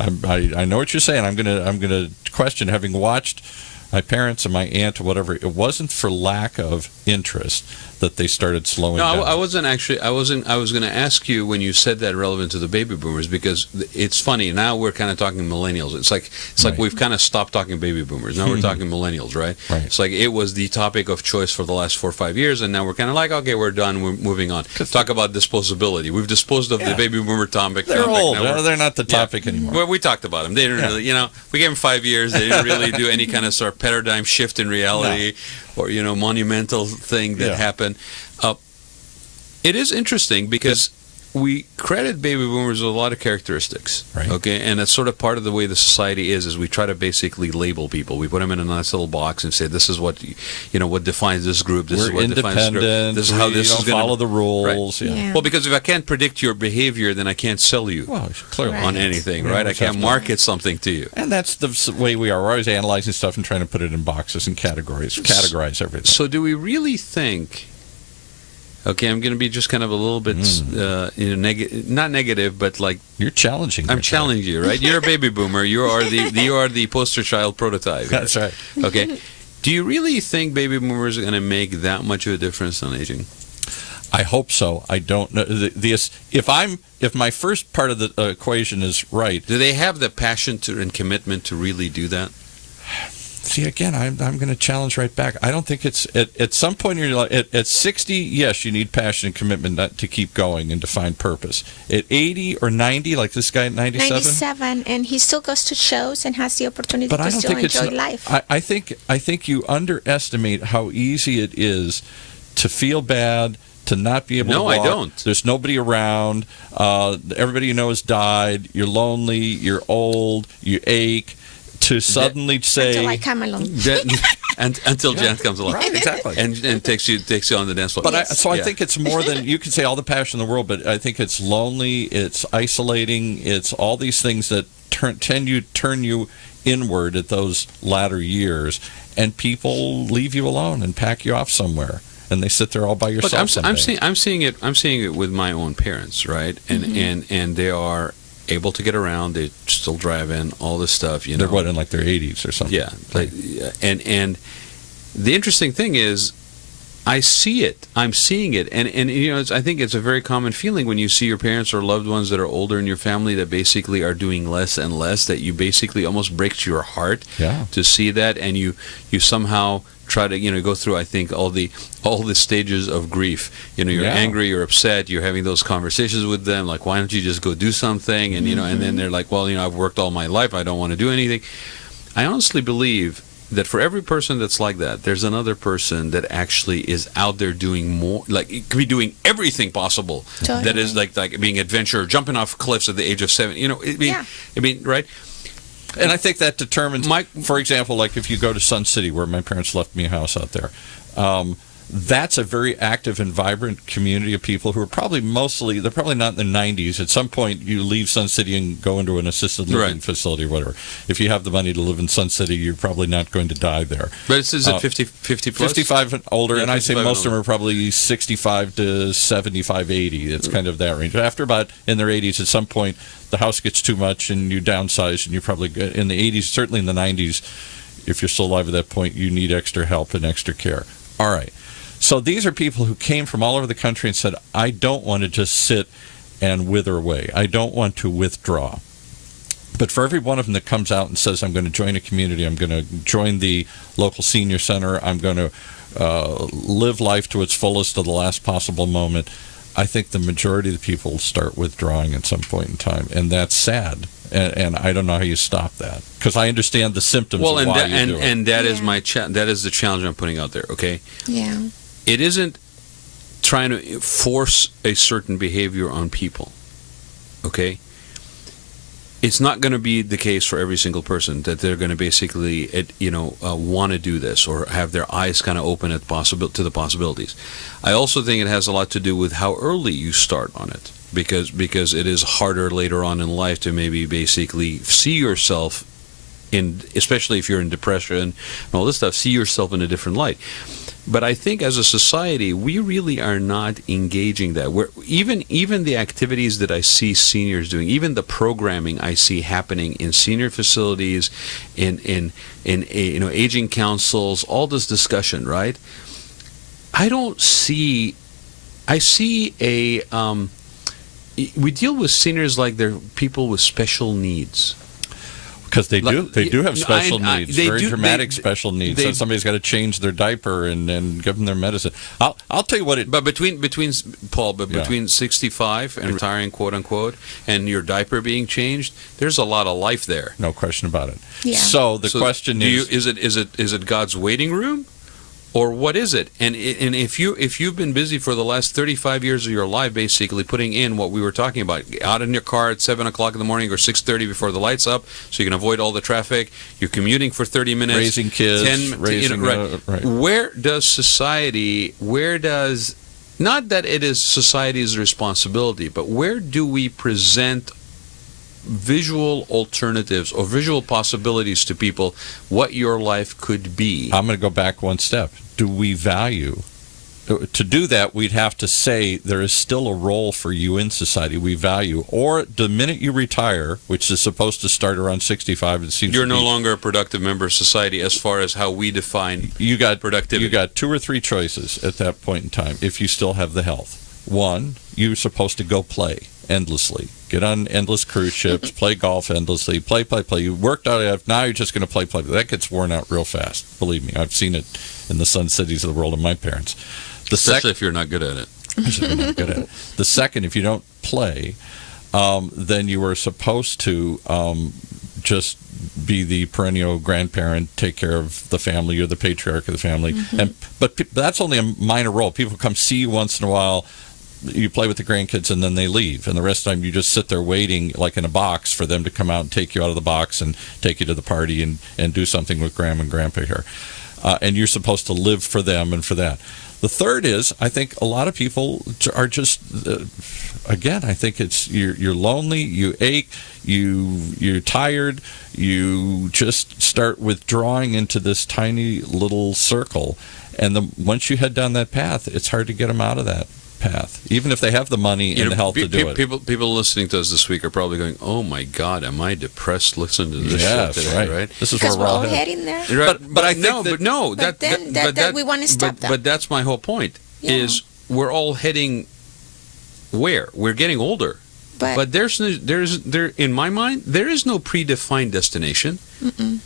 I know what you're saying. I'm going to question, having watched my parents and my aunt or whatever, it wasn't for lack of interest. that they started slowing No, down. I wasn't actually. I was going to ask you when you said that relevant to the baby boomers, because it's funny. Now we're kind of talking millennials. It's like we've kind of stopped talking baby boomers. Now we're talking millennials, right? Right. It's like it was the topic of choice for the last 4 or 5 years, and now we're kind of like, okay, we're done. We're moving on. Talk about disposability. We've disposed of the baby boomer topic. They're old. They're not the topic anymore. Well, we talked about them. They didn't really, we gave them 5 years. They didn't really do any kind of sort of paradigm shift in reality or, monumental thing that happened. It is interesting because we credit baby boomers with a lot of characteristics, right? Okay, and that's sort of part of the way the society is we try to basically label people. We put them in a nice little box and say, this is what, what defines this group. This is what defines this group. This is how this is going to follow the rules. Right. Yeah. Well, because if I can't predict your behavior, then I can't sell you clearly on anything, right? I can't market something to you. And that's the way we are. We're always analyzing stuff and trying to put it in boxes and categorize everything. So do we really think... Okay, I'm going to be just kind of a little bit, not negative, but like you're challenging. I'm challenging you, right? You're a baby boomer. You are the poster child prototype. That's right. Okay, do you really think baby boomers are going to make that much of a difference on aging? I hope so. I don't know. If my first part of the equation is right, do they have the passion and commitment to really do that? See, again, I'm going to challenge right back. I don't think it's at some point in your life. At 60, yes, you need passion and commitment to keep going and to find purpose. At 80 or 90, like this guy at 97, 97, and he still goes to shows and has the opportunity to still enjoy life. I think you underestimate how easy it is to feel bad, to not be able to walk. No, I don't. There's nobody around. Everybody you know has died. You're lonely. You're old. You ache. To suddenly say until I come along, until Janet comes along, right? Exactly, and takes you on the dance floor. But I think it's more than you can say all the passion in the world. But I think it's lonely, it's isolating, it's all these things that turn you inward at those latter years, and people leave you alone and pack you off somewhere, and they sit there all by yourself. Look, I'm seeing it with my own parents, right? And they are able to get around. They still drive in all this stuff. They're in like their 80s or something. Yeah, and the interesting thing is, I see it. I'm seeing it, and I think it's a very common feeling when you see your parents or loved ones that are older in your family that basically are doing less and less. That you basically almost breaks your heart to see that, and you somehow try to go through, I think, all the stages of grief. You're angry, you're upset, you're having those conversations with them, like, why don't you just go do something? And and then they're like, well, I've worked all my life, I don't want to do anything. I honestly believe that for every person that's like that, there's another person that actually is out there doing more, like it could be doing everything possible. Totally. That is like being adventurer, jumping off cliffs at the age of 7. Right? And I think that determines, for example, like if you go to Sun City, where my parents left me a house out there, that's a very active and vibrant community of people who are probably they're probably not in their 90s. At some point, you leave Sun City and go into an assisted living facility or whatever. If you have the money to live in Sun City, you're probably not going to die there. But is it 50 plus? 55 and older, Yeah, and I say most of them older. are probably 65 to 75, 80. It's kind of that range. After about in their 80s, at some point, the house gets too much and you downsize, and you probably, in the 80s, certainly in the 90s, if you're still alive at that point, you need extra help and extra care. All right. So these are people who came from all over the country and said, I don't want to just sit and wither away. I don't want to withdraw. But for every one of them that comes out and says, I'm going to join a community, I'm going to join the local senior center, I'm going to live life to its fullest to the last possible moment, I think the majority of the people start withdrawing at some point in time. And that's sad. And I don't know how you stop that, because I understand the symptoms of why you do it. And that is that is the challenge I'm putting out there, okay? Yeah. It isn't trying to force a certain behavior on people, okay? It's not going to be the case for every single person that they're going to basically, want to do this or have their eyes kind of open to the possibilities. I also think it has a lot to do with how early you start on it, because it is harder later on in life to maybe basically see yourself especially if you're in depression and all this stuff, see yourself in a different light. But I think as a society, we really are not engaging that. Even the activities that I see seniors doing, even the programming I see happening in senior facilities, in aging councils, all this discussion, right? I don't see. I see a. We deal with seniors like they're people with special needs. Because they do have special needs, very dramatic special needs. So somebody's got to change their diaper and give them their medicine. I'll tell you what it. But between Paul, between 65 and retiring, quote unquote, and your diaper being changed, there's a lot of life there. No question about it. Yeah. So the question is it God's waiting room? Or what is it? And if you've been busy for the last 35 years of your life, basically putting in what we were talking about, out in your car at 7 o'clock in the morning or 6:30 before the lights up, so you can avoid all the traffic. You're commuting for 30 minutes, raising kids, right. Where does society? Not that it is society's responsibility, but where do we present visual alternatives or visual possibilities to people what your life could be? I'm going to go back one step. Do we value? To do that, we'd have to say there is still a role for you in society we value. Or the minute you retire, which is supposed to start around 65, it seems you're no longer a productive member of society as far as how we define productivity. You got 2 or 3 choices at that point in time if you still have the health. One, you're supposed to go play endlessly. Get on endless cruise ships, play golf endlessly, play. You worked out, now you're just going to play. That gets worn out real fast. Believe me, I've seen it in the sun cities of the world of my parents. Especially if you're not good at it. The second, if you don't play, then you are supposed to just be the perennial grandparent, take care of the family. You're the patriarch of the family. Mm-hmm. But that's only a minor role. People come see you once in a while. You play with the grandkids and then they leave. And the rest of the time you just sit there waiting like in a box for them to come out and take you out of the box and take you to the party and do something with grandma and grandpa here. And you're supposed to live for them and for that. The third is, I think a lot of people are just, again, I think it's you're lonely, you ache, you're tired, you just start withdrawing into this tiny little circle. And once you head down that path, it's hard to get them out of that path, even if they have the money and the health to do it. People listening to us this week are probably going, "Oh my God, am I depressed listening to this show today?" Right? This is where we're all heading there. Right. But I think we want to stop that. But that's my whole point. Is we're all heading where? We're getting older. But there's in my mind there is no predefined destination. Mm-mm.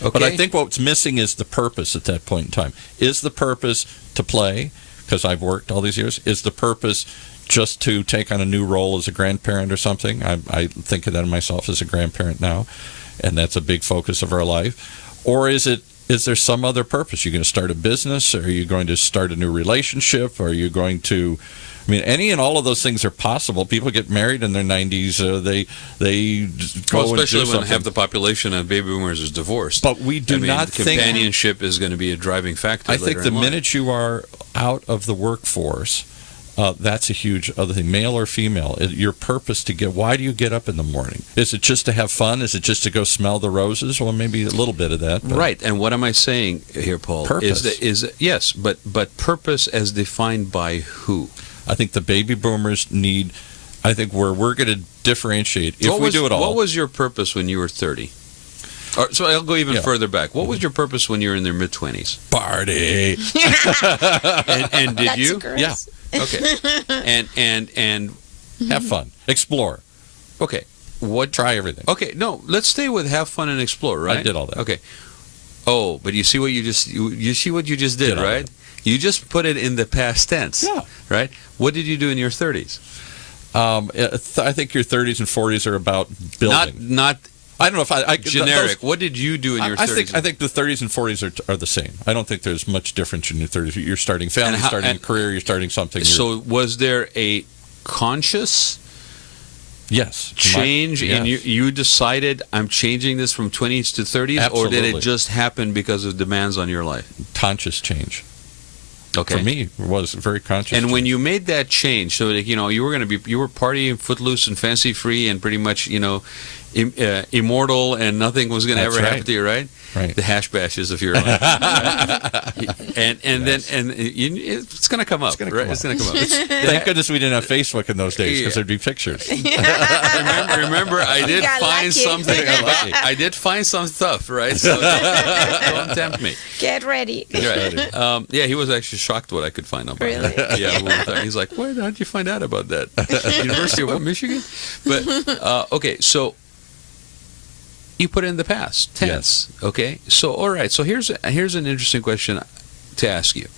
Okay. But I think what's missing is the purpose at that point in time. Is the purpose to play? Because I've worked all these years, is the purpose just to take on a new role as a grandparent or something? I think of that of myself as a grandparent now, and that's a big focus of our life. Or is there some other purpose? You're going to start a business? Or are you going to start a new relationship? Or are you going to... I mean, any and all of those things are possible. People get married in their 90s. They go especially when half the population of baby boomers is divorced. But we do not think companionship is going to be a driving factor. I think the minute you are out of the workforce, that's a huge other thing, male or female. Your purpose to get. Why do you get up in the morning? Is it just to have fun? Is it just to go smell the roses? Well, maybe a little bit of that. Right. And what am I saying here, Paul? Purpose. Yes, but purpose as defined by who? I think the baby boomers need, I think where we're going to differentiate, if we do it all. What was your purpose when you were 30? So I'll go even further back. What was your purpose when you were in their mid-20s? Party. and did That's you? gross. Yeah. Okay. And have fun. Explore. Okay. Try everything. Okay, no, let's stay with have fun and explore, right? I did all that. Okay. Oh, but you see what you see what you just did, right? You just put it in the past tense. Yeah. Right? What did you do in your 30s? I think your 30s and 40s are about building. Not I don't know if I generic. What did you do in your 30s? I think the 30s and 40s are the same. I don't think there's much difference in your 30s. You're starting family, you're starting a career, you're starting something. So was there a conscious change in you decided I'm changing this from 20s to 30s? Absolutely. Or did it just happen because of demands on your life? Conscious change. Okay. For me, it was very conscious. And when you made that change, so you were partying footloose and fancy free and pretty much, immortal and nothing was going to ever happen to you, right? Right. The hash bashes of your life. and it's going to come up, right? It's going to come up. Thank goodness we didn't have Facebook in those days, because there'd be pictures. Remember, I did find something. I did find some stuff, right? So don't tempt me. Get ready. Right. Yeah, he was actually shocked what I could find about Really? that. Yeah, he's like, "Where did you find out about that?" University of Michigan. But okay, so you put it in the past tense. Yes. Okay, so all right. So here's an interesting question to ask you.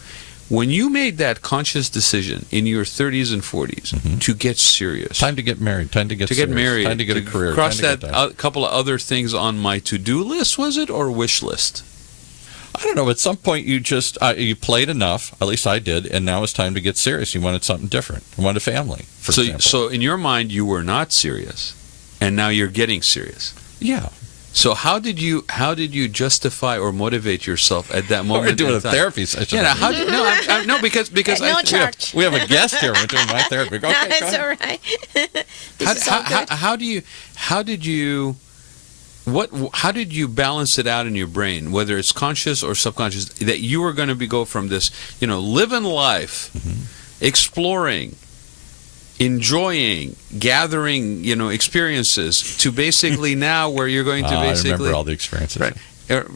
When you made that conscious decision in your 30s and 40s to get serious, time to get married, time to get married, time to get a career, cross that couple of other things on my to-do list, was it, or wish list? I don't know. At some point, you just you played enough. At least I did, and now it's time to get serious. You wanted something different. You wanted a family. For example. So in your mind, you were not serious, and now you're getting serious. Yeah. So how did you justify or motivate yourself at that moment? We're doing a therapy session. Yeah. No, because we have a guest here. We're doing my therapy. Okay, That's all right. How did you balance it out in your brain, whether it's conscious or subconscious, that you were going to go from this, living life, exploring, enjoying, gathering, experiences, to basically now where you're going to basically... I remember all the experiences. Right.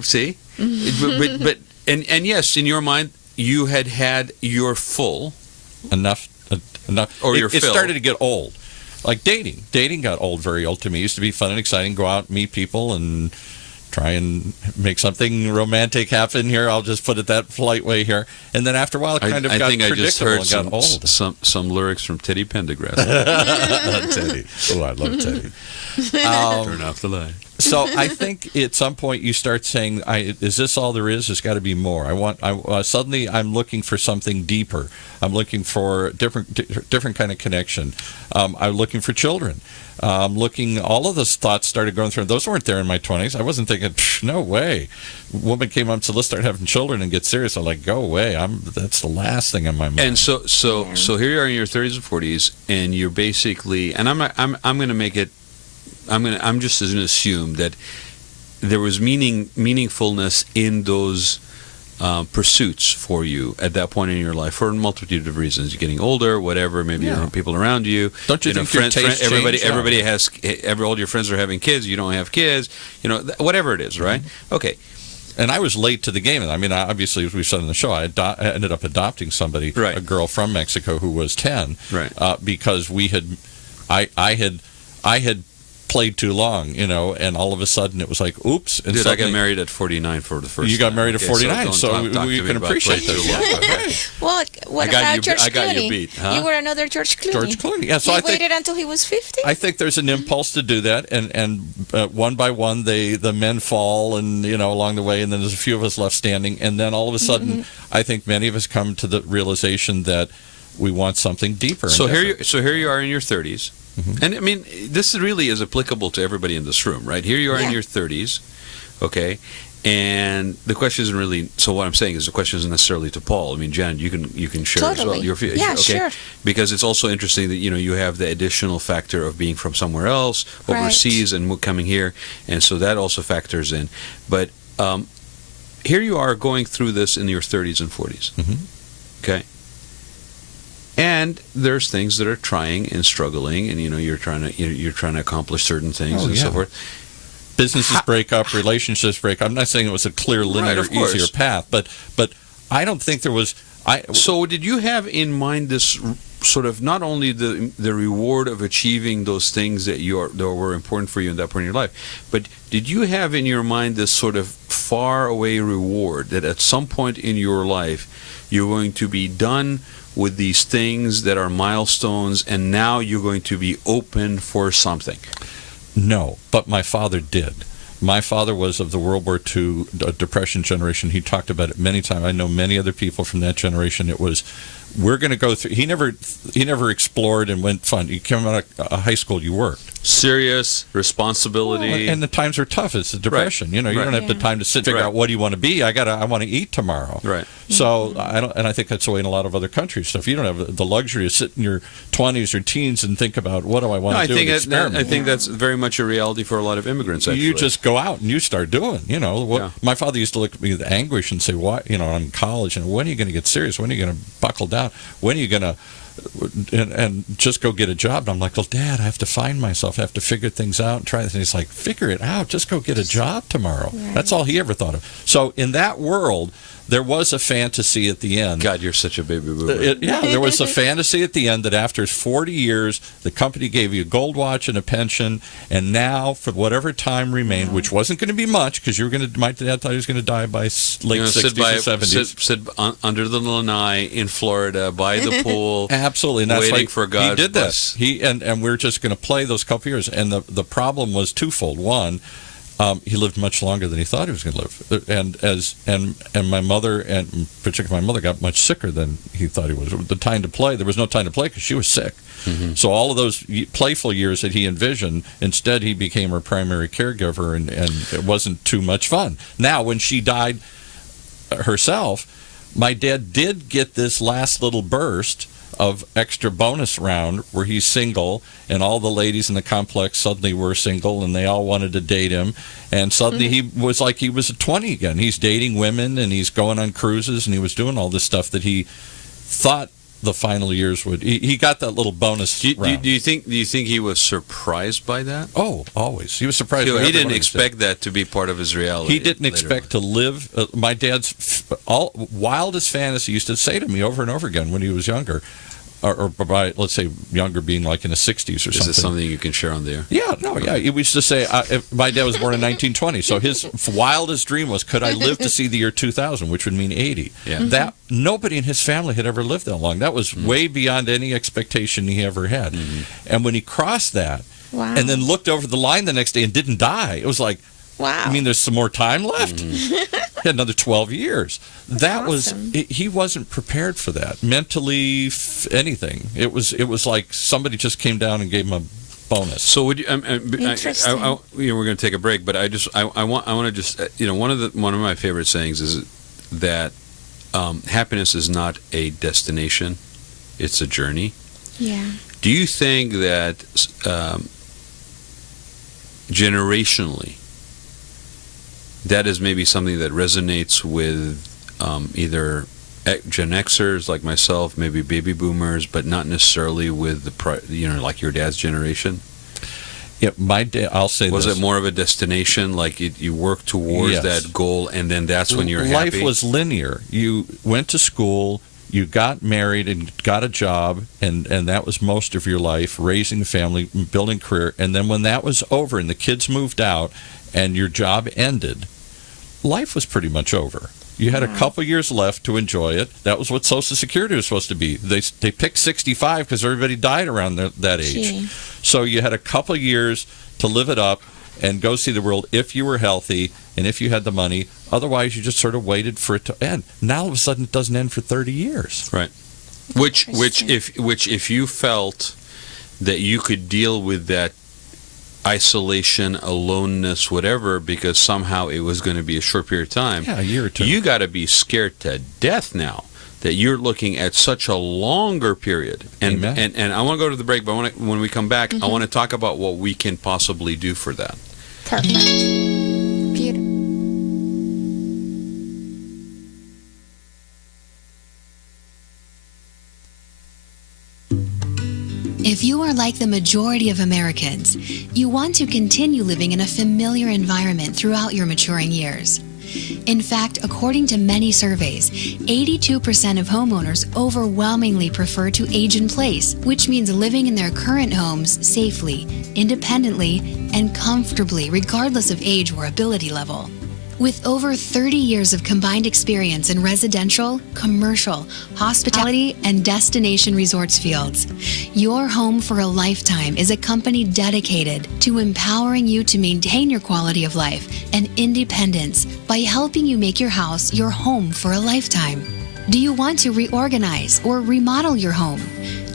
See? but yes, in your mind, you had your full... Enough. Or your fill. It started to get old. Like dating. Dating got very old to me. It used to be fun and exciting, go out, meet people, and try and make something romantic happen here. I'll just put it that polite way here. And then after a while, it kind of got predictable and got old. Some lyrics from Teddy Pendergrass. Teddy. Oh, I love Teddy. Turn off the light. So I think at some point you start saying, "Is this all there is? There's got to be more." Suddenly I'm looking for something deeper. I'm looking for different kind of connection. I'm looking for children. All of those thoughts started going through. Those weren't there in my 20s. I wasn't thinking, no way. A woman came up and said, "Let's start having children and get serious." I'm like, go away. That's the last thing on my mind. And so here you are in your 30s and 40s, and you're basically, and I'm going to make it. I'm just going to assume that there was meaningfulness in those pursuits for you at that point in your life for a multitude of reasons. You're getting older, whatever. Maybe you don't have people around you. Don't you think your taste changed? Everybody has. All your friends are having kids. You don't have kids. Whatever it is, right? Mm-hmm. Okay. And I was late to the game. I mean, obviously, as we said in the show, I ended up adopting somebody, a girl from Mexico who was 10, because I had played too long, and all of a sudden it was like, oops. And I got married at 49 for the first time. You got married at 49, so we can appreciate this. Well, what about George Clooney? I got you beat. Huh? You were another George Clooney. George Clooney, yeah. So he waited until he was 50? I think there's an impulse to do that, and one by one, the men fall, and along the way, and then there's a few of us left standing, and then all of a sudden, I think many of us come to the realization that we want something deeper. So here you are in your 30s. Mm-hmm. And I mean, this really is applicable to everybody in this room, right? Here you are in your 30s, okay? And the question isn't really. So what I'm saying is the question isn't necessarily to Paul. I mean, Janet, you can share as well. Sure. Because it's also interesting that you have the additional factor of being from somewhere else, overseas, and coming here, and so that also factors in. But here you are going through this in your 30s and 40s, okay? And there's things that are trying and struggling, and you're trying to accomplish certain things so forth. Businesses break up, relationships break up. I'm not saying it was a clear, linear, easier path, but I don't think there was. So did you have in mind this sort of not only the reward of achieving those things that were important for you in that point in your life, but did you have in your mind this sort of far away reward that at some point in your life you're going to be done with these things that are milestones, and now you're going to be open for something? No, but my father did. My father was of the World War II Depression generation. He talked about it many times. I know many other people from that generation. It was, we're going to go through. He never explored and went fun. You came out of high school, you worked. serious responsibility. And the times are tough. It's a depression. Right. You know, you don't have the time to sit and figure out what do you want to be. I want to eat tomorrow. Right. So I think that's the way in a lot of other countries. So if you don't have the luxury to sit in your 20s or teens and think about what do I want to do, I think that's very much a reality for a lot of immigrants. Actually, you just go out and you start doing. You know, my father used to look at me with anguish and say, "What? You know, I'm in college, and when are you going to get serious? When are you going to buckle down? When are you going to?" And just go get a job. And I'm like, well, Dad, I have to find myself. I have to figure things out and try this. And he's like, figure it out. Just go get a job tomorrow. Right. That's all he ever thought of. So in that world, there was a fantasy at the end. God, you're such a baby boomer. There was a fantasy at the end that after 40 years, the company gave you a gold watch and a pension, and now, for whatever time remained, which wasn't going to be much, because my dad thought he was going to die by late 60s or 70s. Sit under the lanai in Florida, by the pool. Absolutely. And that's waiting for God. He did this. And we're just going to play those couple years. And the problem was twofold. One, he lived much longer than he thought he was going to live, and my mother, and particularly my mother, got much sicker than he thought he was. The time to play, there was no time to play because she was sick. Mm-hmm. So all of those playful years that he envisioned, instead he became her primary caregiver, and it wasn't too much fun. Now, when she died herself, my dad did get this last little burst of extra bonus round where he's single, and all the ladies in the complex suddenly were single and they all wanted to date him, and suddenly he was like he was 20 again. He's dating women and he's going on cruises and he was doing all this stuff that he thought the final years would. He got that little bonus round. Do you think he was surprised by that? Oh, always. He was surprised. He didn't expect that to be part of his reality. He didn't expect to live. My dad's wildest fantasy used to say to me over and over again when he was younger, or by, let's say, younger, being like in the 60s or something. Is this something you can share on there? Yeah, no, yeah. He used to say, my dad was born in 1920, so his wildest dream was, could I live to see the year 2000, which would mean 80. Yeah. Mm-hmm. That nobody in his family had ever lived that long. That was way beyond any expectation he ever had. Mm-hmm. And when he crossed that, and then looked over the line the next day and didn't die, it was like, wow. I mean, there's some more time left. Mm-hmm. He had another 12 years. That awesome. He wasn't prepared for that. Mentally, anything. It was like somebody just came down and gave him a bonus. So would you, interesting. We're going to take a break, but I want to just, one of my favorite sayings is that happiness is not a destination, it's a journey. Yeah. Do you think that generationally, that is maybe something that resonates with either Gen Xers like myself, maybe baby boomers, but not necessarily with like your dad's generation? Yeah, my dad. I'll say was this. it more of a destination, like you work towards that goal, and then that's when you're happy? Life was linear. You went to school, you got married and got a job, and that was most of your life, raising a family, building a career, and then when that was over and the kids moved out and your job ended, life was pretty much over. You had a couple years left to enjoy it. That was what Social Security was supposed to be. They picked 65 because everybody died around that age. Gee. So you had a couple years to live it up and go see the world if you were healthy and if you had the money. Otherwise, you just sort of waited for it to end. Now, all of a sudden, it doesn't end for 30 years. Right. Which if you felt that you could deal with that isolation, aloneness, whatever, because somehow it was going to be a short period of time. Yeah, a year or two. You got to be scared to death now that you're looking at such a longer period. And I want to go to the break, but when we come back, I want to talk about what we can possibly do for that. Perfect. Beautiful. If you are like the majority of Americans, you want to continue living in a familiar environment throughout your maturing years. In fact, according to many surveys, 82% of homeowners overwhelmingly prefer to age in place, which means living in their current homes safely, independently, and comfortably, regardless of age or ability level. With over 30 years of combined experience in residential, commercial, hospitality, and destination resorts fields, your home for a lifetime is a company dedicated to empowering you to maintain your quality of life and independence by helping you make your house your home for a lifetime. Do you want to reorganize or remodel your home?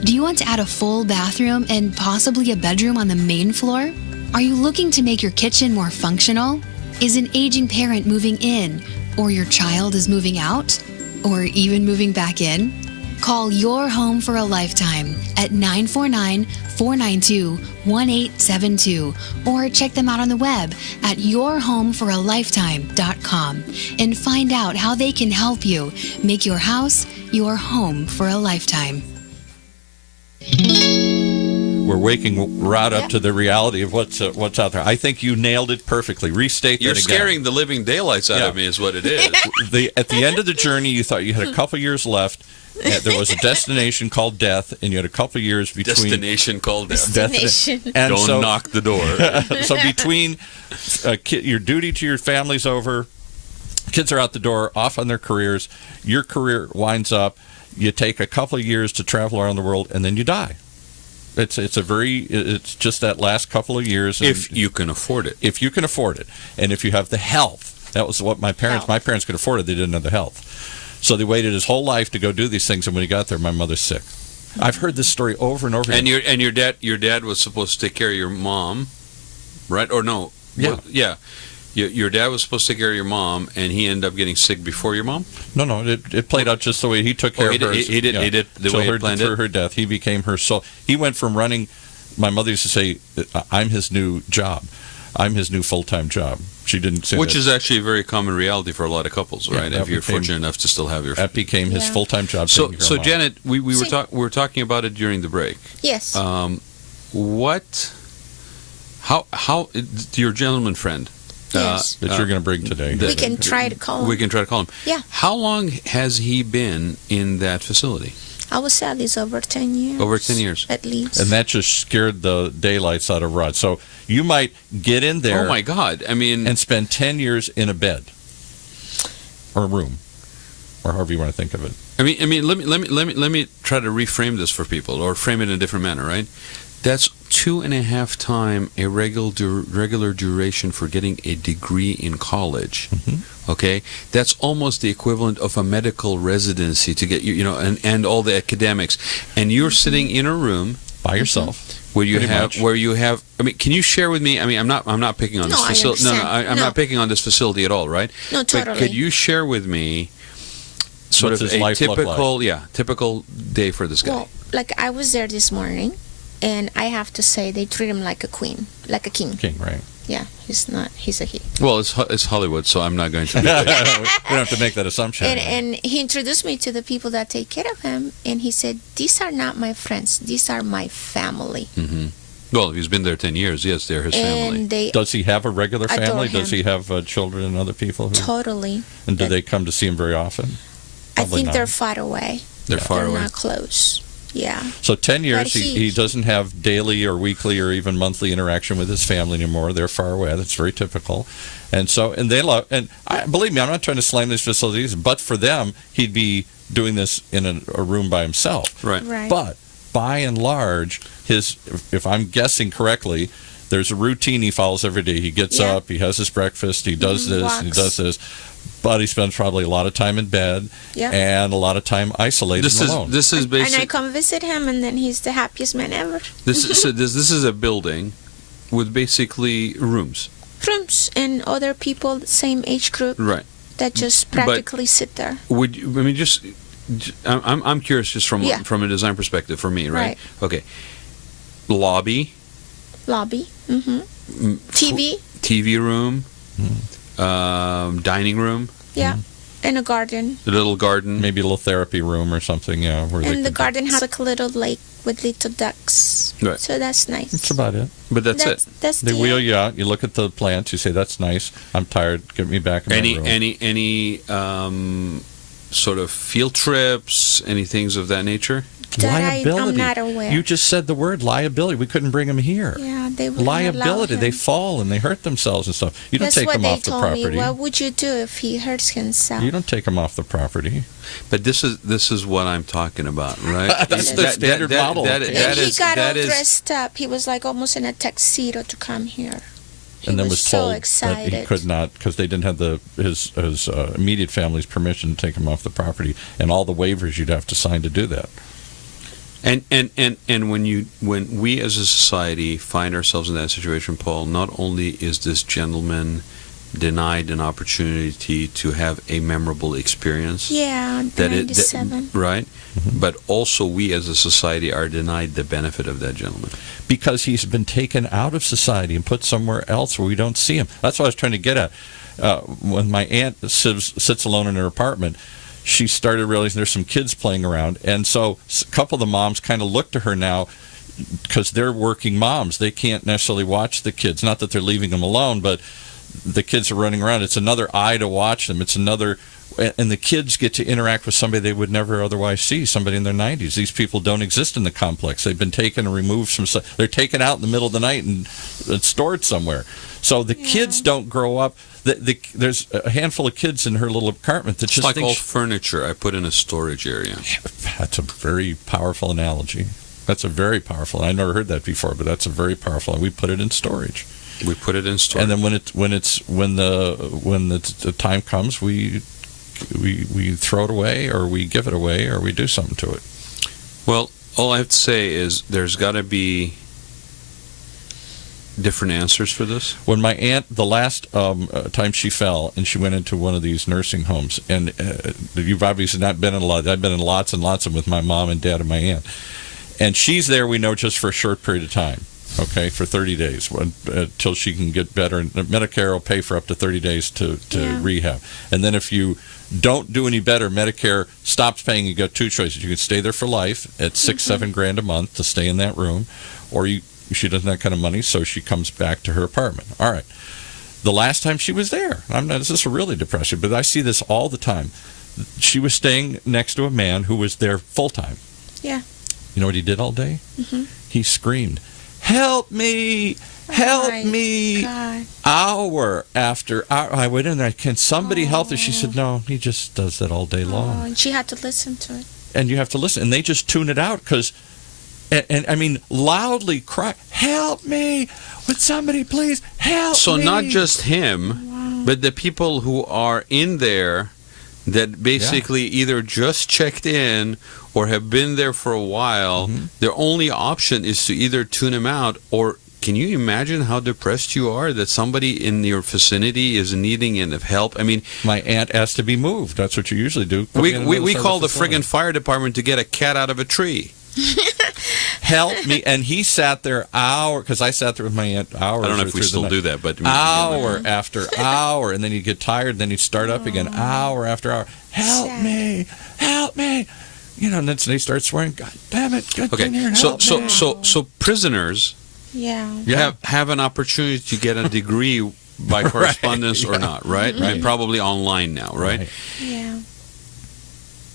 Do you want to add a full bathroom and possibly a bedroom on the main floor? Are you looking to make your kitchen more functional? Is an aging parent moving in, or your child is moving out, or even moving back in? Call Your Home for a Lifetime at 949-492-1872 or check them out on the web at yourhomeforalifetime.com and find out how they can help you make your house your home for a lifetime. We're waking Rod up to the reality of what's out there. I think you nailed it perfectly. Restate You're that again. scaring the living daylights out of me is what it is. At the end of the journey, you thought you had a couple years left. There was a destination called death, and you had a couple years between... Destination called death. And Don't knock the door. So between your duty to your family's over, kids are out the door, off on their careers, your career winds up, you take a couple of years to travel around the world, and then you die. It's just that last couple of years. If you can afford it. If you can afford it. And if you have the health. That was what my parents could afford it. They didn't have the health. So they waited his whole life to go do these things, and when he got there, my mother's sick. I've heard this story over and over again. And your dad was supposed to take care of your mom, right? Or no? Yeah. Yeah. Your dad was supposed to take care of your mom, and he ended up getting sick before your mom? No, it played out just the way he took care of her. He did the way he planned it? Through her death, he became her soul. He went from running, my mother used to say, I'm his new job. I'm his new full-time job. She didn't say Which that. is actually a very common reality for a lot of couples, right? If you're fortunate enough to still have your... That became his full-time job. So Janet, we were talking about it during the break. Yes. How your gentleman friend... Yes. that you're going to bring today. We can try to call him. We can try to call him. Yeah. How long has he been in that facility? I would say at least over 10 years. Over 10 years. At least. And that just scared the daylights out of Rod. So you might get in there. Oh, my God. I mean... And spend 10 years in a bed. Or a room. Or however you want to think of it. I mean, let me try to reframe this for people, or frame it in a different manner, right? That's 2.5 times a regular duration for getting a degree in college. Mm-hmm. Okay, that's almost the equivalent of a medical residency to get and all the academics. And you're sitting in a room by yourself. Where you have. I mean, can you share with me? I mean, I'm not picking on this facility. I'm not picking on this facility at all, right? No, totally. But could you share with me sort of a typical day for this guy? Well, like I was there this morning, and I have to say they treat him like a queen, like a king. King, right? Yeah, he's not. He's a he. Well, it's Hollywood, so I'm not going to. We don't have to make that assumption. And he introduced me to the people that take care of him, and he said, "These are not my friends. These are my family." Mm-hmm. Well, if he's been there 10 years, yes, they're his family. Does he have a regular family? Him. Does he have children and other people? Totally. And do they come to see him very often? I think they're far away. They're far away. They're not close. Yeah. So 10 years, he doesn't have daily or weekly or even monthly interaction with his family anymore. They're far away. That's very typical. And they love, and believe me, I'm not trying to slam these facilities, but for them, he'd be doing this in a room by himself. Right. But by and large, if I'm guessing correctly, there's a routine he follows every day. He gets up, he has his breakfast, he does this, and he does this. But he spends probably a lot of time in bed and a lot of time isolated and alone. This is basically. And I come visit him, and then he's the happiest man ever. This is a building with basically rooms. Rooms and other people, same age group. Right. That just practically sit there. I'm curious just from a design perspective for me, right? Okay. Lobby. Mm-hmm. TV room. Dining room. Yeah. And a garden. A little garden. Maybe a little therapy room or something, and the garden has like a little lake with little ducks. Right. So that's nice. That's about it. But that's it. They wheel you out. You look at the plants. You say, "That's nice. I'm tired. Get me back in my room." Any sort of field trips? Any things of that nature? Liability. I'm not aware. You just said the word liability. We couldn't bring them here. Yeah, they would liability. Not They fall and they hurt themselves and stuff. You don't take them off the property. Me. What would you do if he hurts himself? You don't take them off the property. But this is what I'm talking about, right? That's the standard model. He got all dressed up. He was like almost in a tuxedo to come here. And then was told excited. that he could not, because they didn't have his immediate family's permission to take him off the property, and all the waivers you'd have to sign to do that. And when we as a society find ourselves in that situation, Paul, not only is this gentleman denied an opportunity to have a memorable experience, that 97. Right, but also we as a society are denied the benefit of that gentleman because he's been taken out of society and put somewhere else where we don't see him. That's what I was trying to get at. When my aunt sits alone in her apartment, she started realizing there's some kids playing around, and so a couple of the moms kind of look to her now because they're working moms. They can't necessarily watch the kids. Not that they're leaving them alone, but the kids are running around. It's another eye to watch them. It's another, and the kids get to interact with somebody they would never otherwise see, somebody in their 90s. These people don't exist in the complex. They've been taken and removed from, they're taken out in the middle of the night and stored somewhere. So the kids don't grow up. There's a handful of kids in her little apartment that just like think all furniture I put in a storage area. That's a very powerful analogy. That's a very powerful. I never heard that before, but that's a very powerful. And we put it in storage. We put it in storage. And then when the time comes, we throw it away, or we give it away, or we do something to it. Well, all I have to say is there's got to be different answers for this. When my aunt, the last time she fell, and she went into one of these nursing homes, and you've obviously not been in a lot. I've been in lots and lots of them with my mom and dad and my aunt. And she's there, we know, just for a short period of time, okay, for 30 days, until she can get better. And Medicare will pay for up to 30 days to rehab. And then if you don't do any better, Medicare stops paying. You got two choices. You can stay there for life at $6-7 a month to stay in that room, or she doesn't have that kind of money, so she comes back to her apartment. All right. The last time she was there, this is really depressing, but I see this all the time. She was staying next to a man who was there full-time. Yeah. You know what he did all day? He screamed, "Help me! Help me!" God. Hour after hour. I went in there, "Can somebody help her?" She said, "No, he just does that all day long." And she had to listen to it. And you have to listen. And they just tune it out because, and I mean, loudly cry, "Help me! Would somebody please help me?" So not just him, but the people who are in there that basically either just checked in or have been there for a while, their only option is to either tune him out, or can you imagine how depressed you are that somebody in your vicinity is needing help? I mean, my aunt asked to be moved. That's what you usually do. We call the friggin' fire department to get a cat out of a tree. Help me. And he sat there because I sat there with my aunt hours. I don't know if we still do that, but hour after hour, and then you'd get tired, then you'd start up again, hour after hour. Help me, help me. And then they start swearing, "God damn it, get in here and help me." So prisoners, have an opportunity to get a degree by correspondence or not, right? I mean, probably online now, right? Yeah.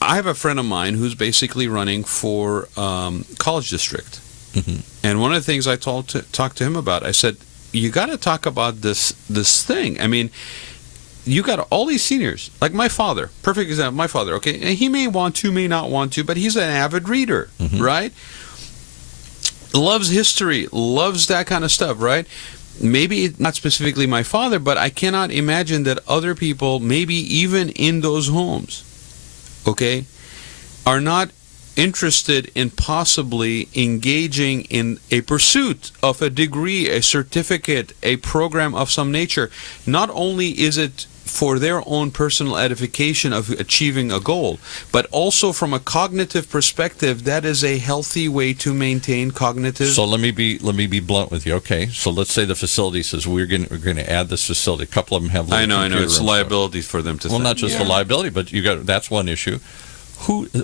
I have a friend of mine who's basically running for college district, and one of the things I talked to him about, I said, "You got to talk about this thing. I mean, you got all these seniors, like my father, perfect example, my father, okay? And he may want to, may not want to, but he's an avid reader, right? Loves history, loves that kind of stuff, right? Maybe not specifically my father, but I cannot imagine that other people, maybe even in those homes, okay, are not interested in possibly engaging in a pursuit of a degree, a certificate, a program of some nature. Not only is it for their own personal edification of achieving a goal, but also from a cognitive perspective, that is a healthy way to maintain cognitive. So let me be blunt with you. Okay, so let's say the facility says we're going to add this facility. A couple of them have. I know. It's a liability for them to. Well, not just a liability, but that's one issue.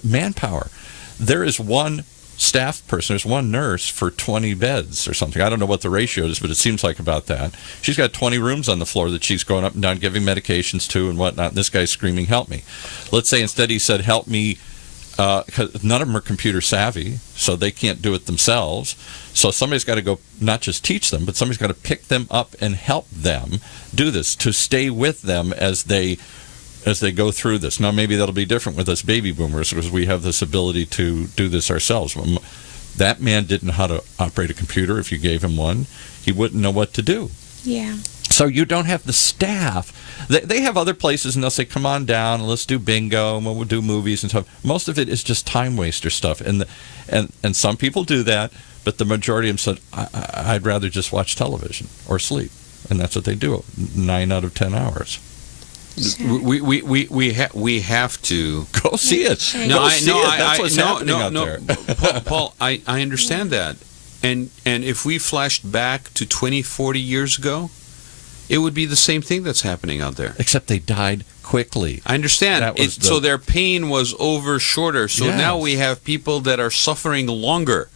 Manpower. There is one staff person, there's one nurse for 20 beds or something. I don't know what the ratio is, but it seems like about that. She's got 20 rooms on the floor that she's going up and down giving medications to and whatnot. And this guy's screaming, "Help me." Let's say instead he said, "Help me," because none of them are computer savvy, so they can't do it themselves. So somebody's got to go, not just teach them, but somebody's got to pick them up and help them do this, to stay with them as they go through this. Now, maybe that'll be different with us baby boomers because we have this ability to do this ourselves. That man didn't know how to operate a computer. If you gave him one, he wouldn't know what to do. Yeah. So you don't have the staff. They have other places, and they'll say, come on down, and let's do bingo, and we'll do movies and stuff. Most of it is just time waster stuff. And some people do that, but the majority of them said, I'd rather just watch television or sleep. And that's what they do, 9 out of 10 hours. We have to go see it. That's what's happening out there. Paul, I understand that. And if we flashed back to 20, 40 years ago, it would be the same thing that's happening out there. Except they died quickly. I understand. So their pain was over shorter. So now we have people that are suffering longer.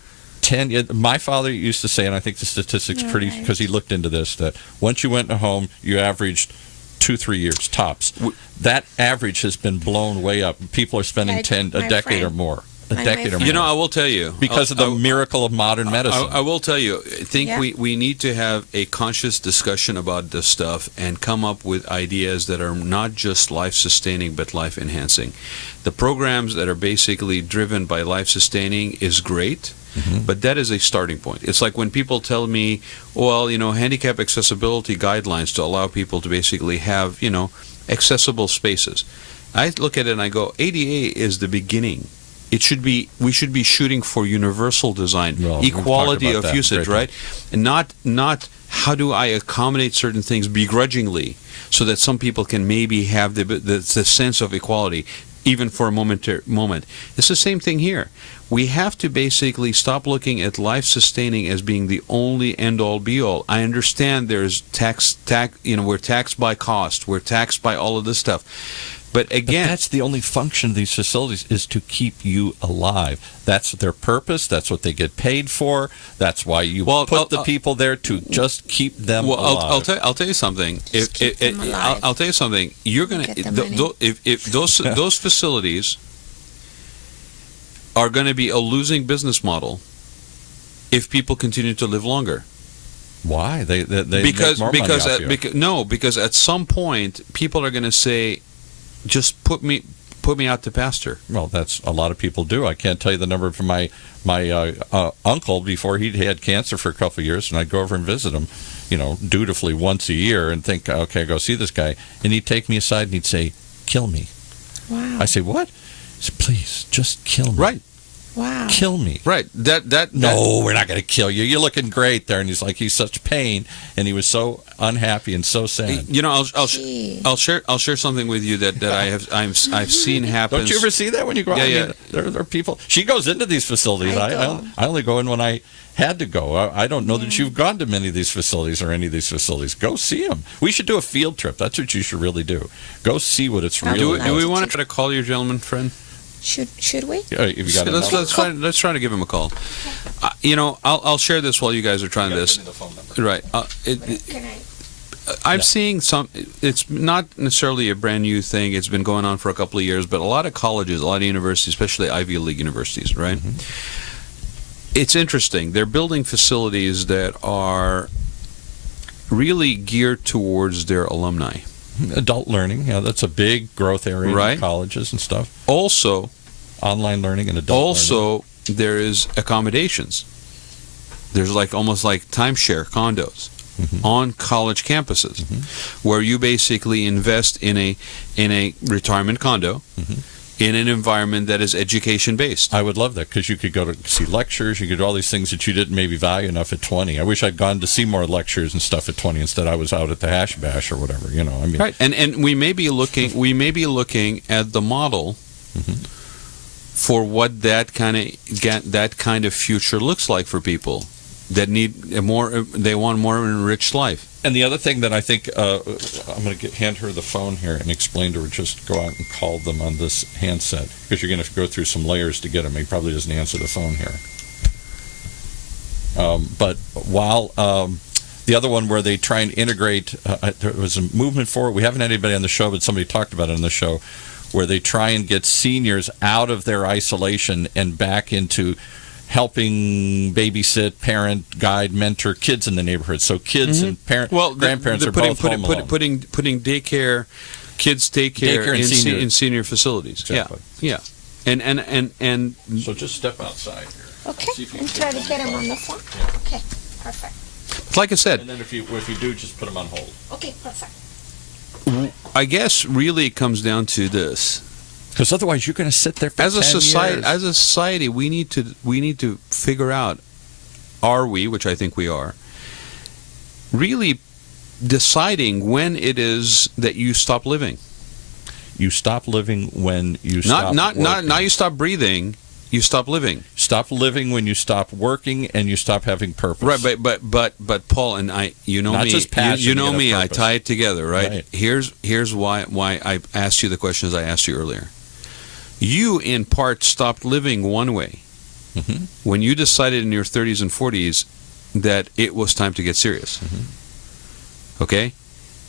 My father used to say, and I think the statistics pretty, because he looked into this, that once you went home, you averaged 2-3 years tops. That average has been blown way up. People are spending a decade or more. You know, I will tell you. Because of the miracle of modern medicine. I will tell you, I think we need to have a conscious discussion about this stuff and come up with ideas that are not just life-sustaining, but life-enhancing. The programs that are basically driven by life-sustaining is great, but that is a starting point. It's like when people tell me, well, handicap accessibility guidelines to allow people to basically have, accessible spaces. I look at it and I go, ADA is the beginning. We should be shooting for universal design, equality of usage, right? And not how do I accommodate certain things begrudgingly so that some people can maybe have the sense of equality, even for a moment. It's the same thing here. We have to basically stop looking at life-sustaining as being the only end-all, be-all. I understand there's we're taxed by cost, we're taxed by all of this stuff. But again, that's the only function of these facilities, is to keep you alive. That's their purpose. That's what they get paid for. That's why you put the people there, to just keep them alive. I'll tell you something. I'll tell you something. You're gonna if those facilities are going to be a losing business model if people continue to live longer. Why? They make more money off you. Because at some point people are going to say, just put me out to pasture. Well, that's a lot of people do. I can't tell you the number from my uncle before he had cancer for a couple of years, and I'd go over and visit him, dutifully once a year, and think, okay, I'll go see this guy, and he'd take me aside and he'd say, "Kill me." Wow. I say, "What?" He said, "Please, just kill me." Right. Wow. Kill me. Right. No, we're not going to kill you. You're looking great there. And he's such pain, and he was so unhappy and so sad. I'll share something with you that I've seen happen. Don't you ever see that when you go out? Yeah. There are people. She goes into these facilities. I only go in when I had to go. I don't know that you've gone to many of these facilities or any of these facilities. Go see them. We should do a field trip. That's what you should really do. Go see what it's really like. Do we want to try to call your gentleman friend? Should we? Let's try to give him a call. I'll share this while you guys are trying this. Right. I'm seeing some. It's not necessarily a brand new thing. It's been going on for a couple of years, but a lot of colleges, a lot of universities, especially Ivy League universities, right? It's interesting. They're building facilities that are really geared towards their alumni. Adult learning, that's a big growth area in colleges and stuff. Also, online learning and adult learning. There is accommodations. There's almost like timeshare condos on college campuses, where you basically invest in a retirement condo. In an environment that is education-based. I would love that, because you could go to see lectures, you could do all these things that you didn't maybe value enough at 20. I wish I'd gone to see more lectures and stuff at 20 instead. I was out at the hash bash or whatever, Right, and we may be looking at the model for what that kind of future looks like for people that they want more enriched life. And the other thing that I think, I'm going to hand her the phone here and explain to her, just go out and call them on this handset, because you're going to go through some layers to get him. He probably doesn't answer the phone here. But while the other one where they try and integrate, there was a movement for it. We haven't had anybody on the show, but somebody talked about it on the show, where they try and get seniors out of their isolation and back into helping babysit, parent, guide, mentor kids in the neighborhood. So kids and grandparents are both home alone. Putting kids daycare in senior facilities. Exactly. Yeah. And so just step outside here. Okay, and try to get him on the phone. Okay, perfect. Like I said, And then if you do, just put them on hold. Okay, perfect. I guess really it comes down to this. Because otherwise, you're going to sit there for 10 years. As a society, we need to figure out: are we, which I think we are, really deciding when it is that you stop living? You stop living when you stop not working. you stop breathing. You stop living. Stop living when you stop working and you stop having purpose. Right, but Paul and I, you know Not me, just passion, you know you got a me. I purpose. tie it together, right? Right. Here's why I asked you the questions I asked you earlier. You, in part, stopped living one way when you decided in your 30s and 40s that it was time to get serious. Okay?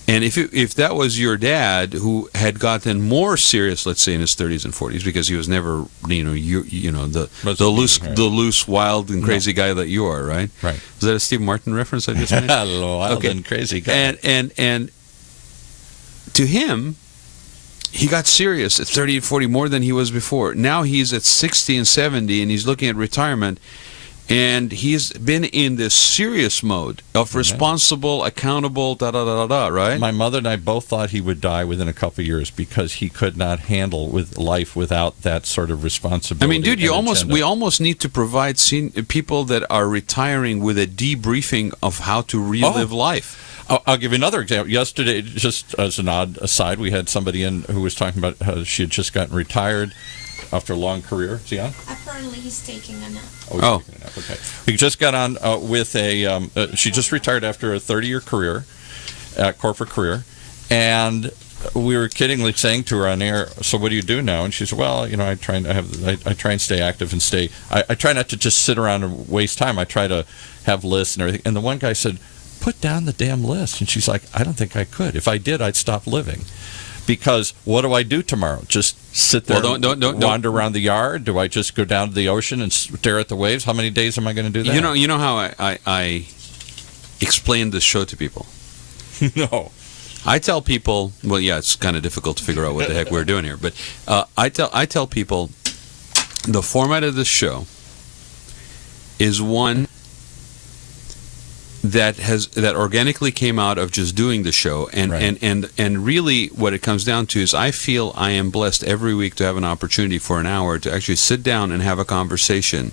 And if that was your dad who had gotten more serious, let's say in his 30s and 40s, because he was never, the loose, wild and crazy guy that you are, right? Right. Is that a Steve Martin reference I just made? Wild and crazy guy. And to him, he got serious at 30 and 40 more than he was before. Now he's at 60 and 70 and he's looking at retirement. And he's been in this serious mode of responsible, accountable, right? My mother and I both thought he would die within a couple of years because he could not handle with life without that sort of responsibility. I mean, dude, we almost need to provide people that are retiring with a debriefing of how to relive life. I'll give you another example. Yesterday, just as an odd aside, we had somebody in who was talking about how she had just gotten retired after a long career. Is he on? Apparently he's taking a nap. Oh. Taking a nap. Okay. We just got on with she just retired after a 30-year career, corporate career, and we were kiddingly saying to her on air, so what do you do now? And she said, well, I try and stay active and I try not to just sit around and waste time. I try to have lists and everything. And the one guy said, put down the damn list. And she's like, I don't think I could. If I did, I'd stop living. Because what do I do tomorrow? Just sit there and wander around the yard? Do I just go down to the ocean and stare at the waves? How many days am I going to do that? You know how I explain this show to people? No. I tell people, well, yeah, it's kind of difficult to figure out what the heck we're doing here, but I tell people the format of this show is one that organically came out of just doing the show, and really what it comes down to is I feel I am blessed every week to have an opportunity for an hour to actually sit down and have a conversation,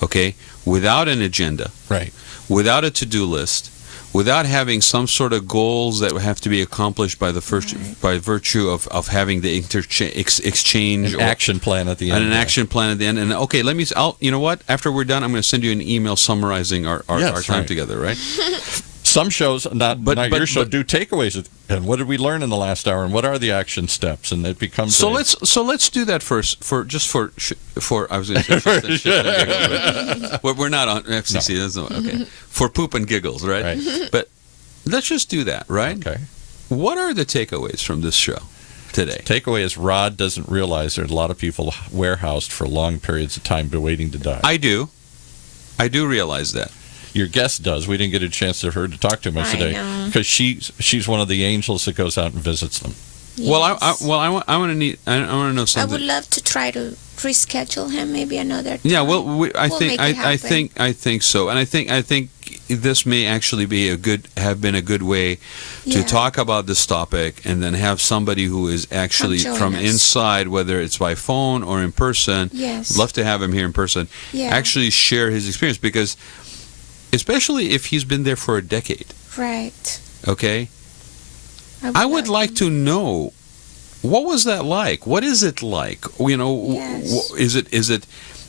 okay, without an agenda, right, without a to-do list, without having some sort of goals that have to be accomplished by by virtue of having the exchange, an action plan at the end, and an action plan at the end. And okay, you know what? After we're done, I'm going to send you an email summarizing our time together, right? Some shows, not your show, do takeaways. And what did we learn in the last hour? And what are the action steps? And it becomes let's do that first for I was going to say we're not on FCC. No. That's not, okay. For poop and giggles, right? But let's just do that, right? Okay. What are the takeaways from this show today? Takeaway is Rod doesn't realize there's a lot of people warehoused for long periods of time waiting to die. I do realize that. Your guest does. We didn't get a chance for her to talk to him today because she's one of the angels that goes out and visits them. Yes. Well, I want to know something. I would love to try to reschedule him maybe another time. Yeah, well, I think so, and I think this may actually have been a good way to talk about this topic, and then have somebody who is actually from inside, whether it's by phone or in person. Yes, love to have him here in person. Yeah. Actually share his experience, because especially if he's been there for a decade. Right. Okay. I would like to know, what was that like? What is it like? Is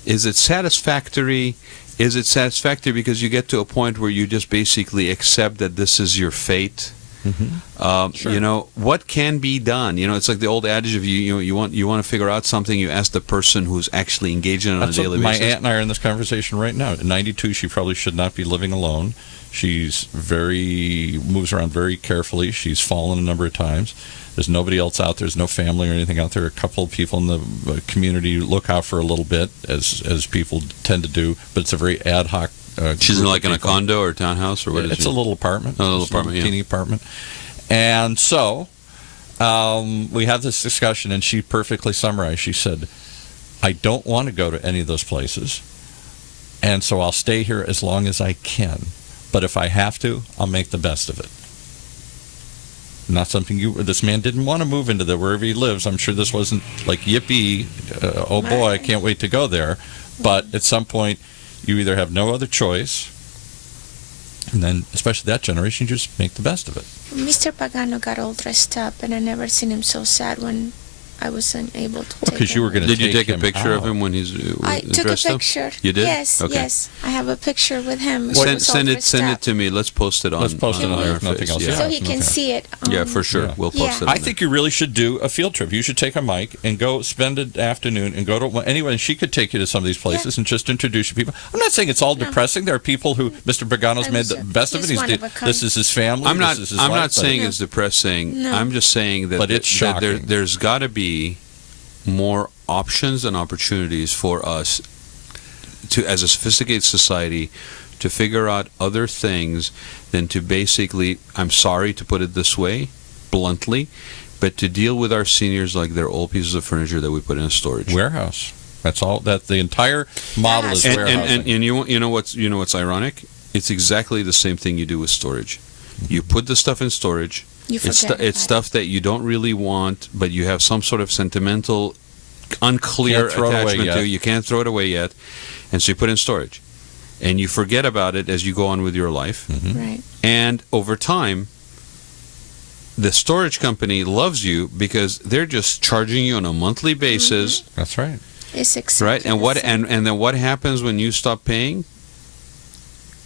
it satisfactory? Is it satisfactory because you get to a point where you just basically accept that this is your fate? Sure. What can be done? It's like the old adage of you want to figure out something, you ask the person who's actually engaged in it on a daily basis. My aunt and I are in this conversation right now. At 92, she probably should not be living alone. She's moves around very carefully. She's fallen a number of times. There's nobody else out there. There's no family or anything out there. A couple of people in the community look out for a little bit, as people tend to do, but it's a very ad hoc. She's in a condo or townhouse, or what is it? It's a little apartment. A little apartment, teeny apartment. And so we have this discussion, and she perfectly summarized. She said, I don't want to go to any of those places, and so I'll stay here as long as I can. But if I have to, I'll make the best of it. Not something this man didn't want to move into wherever he lives. I'm sure this wasn't like, yippee, oh boy, I can't wait to go there. But at some point, you either have no other choice, and then, especially that generation, you just make the best of it. Mr. Pagano got all dressed up, and I never seen him so sad when I wasn't able to take Because him. you were going to Did you take a picture of him when he's I took a dressed up? picture. You did? Yes, Okay. yes. I have a picture with him. Send it to me. Let's post it on. Let's post it on our if nothing face. else. Yeah. So he can see it. Yeah, for sure. We'll post it. I think you really should do a field trip. You should take a mic and go spend an afternoon and go to anyway. And she could take you to some of these places and just introduce you people. I'm not saying it's all depressing. There are people who Mr. Pagano's made the best of it. This is his family. I'm not. This is his I'm life, not saying it's depressing. No. I'm just saying that. But it's shocking. There's got to be more options and opportunities for us to, as a sophisticated society, to figure out other things than to basically, I'm sorry to put it this way, bluntly, but to deal with our seniors like they're old pieces of furniture that we put in a storage warehouse. That's all. That the entire model is warehousing. And you know what's ironic? It's exactly the same thing you do with storage. You put the stuff in storage. It's stuff that you don't really want, but you have some sort of sentimental, unclear attachment to. You can't throw it away yet, and so you put it in storage, and you forget about it as you go on with your life. Right. And over time, the storage company loves you because they're just charging you on a monthly basis. That's right. It's right. And then what happens when you stop paying?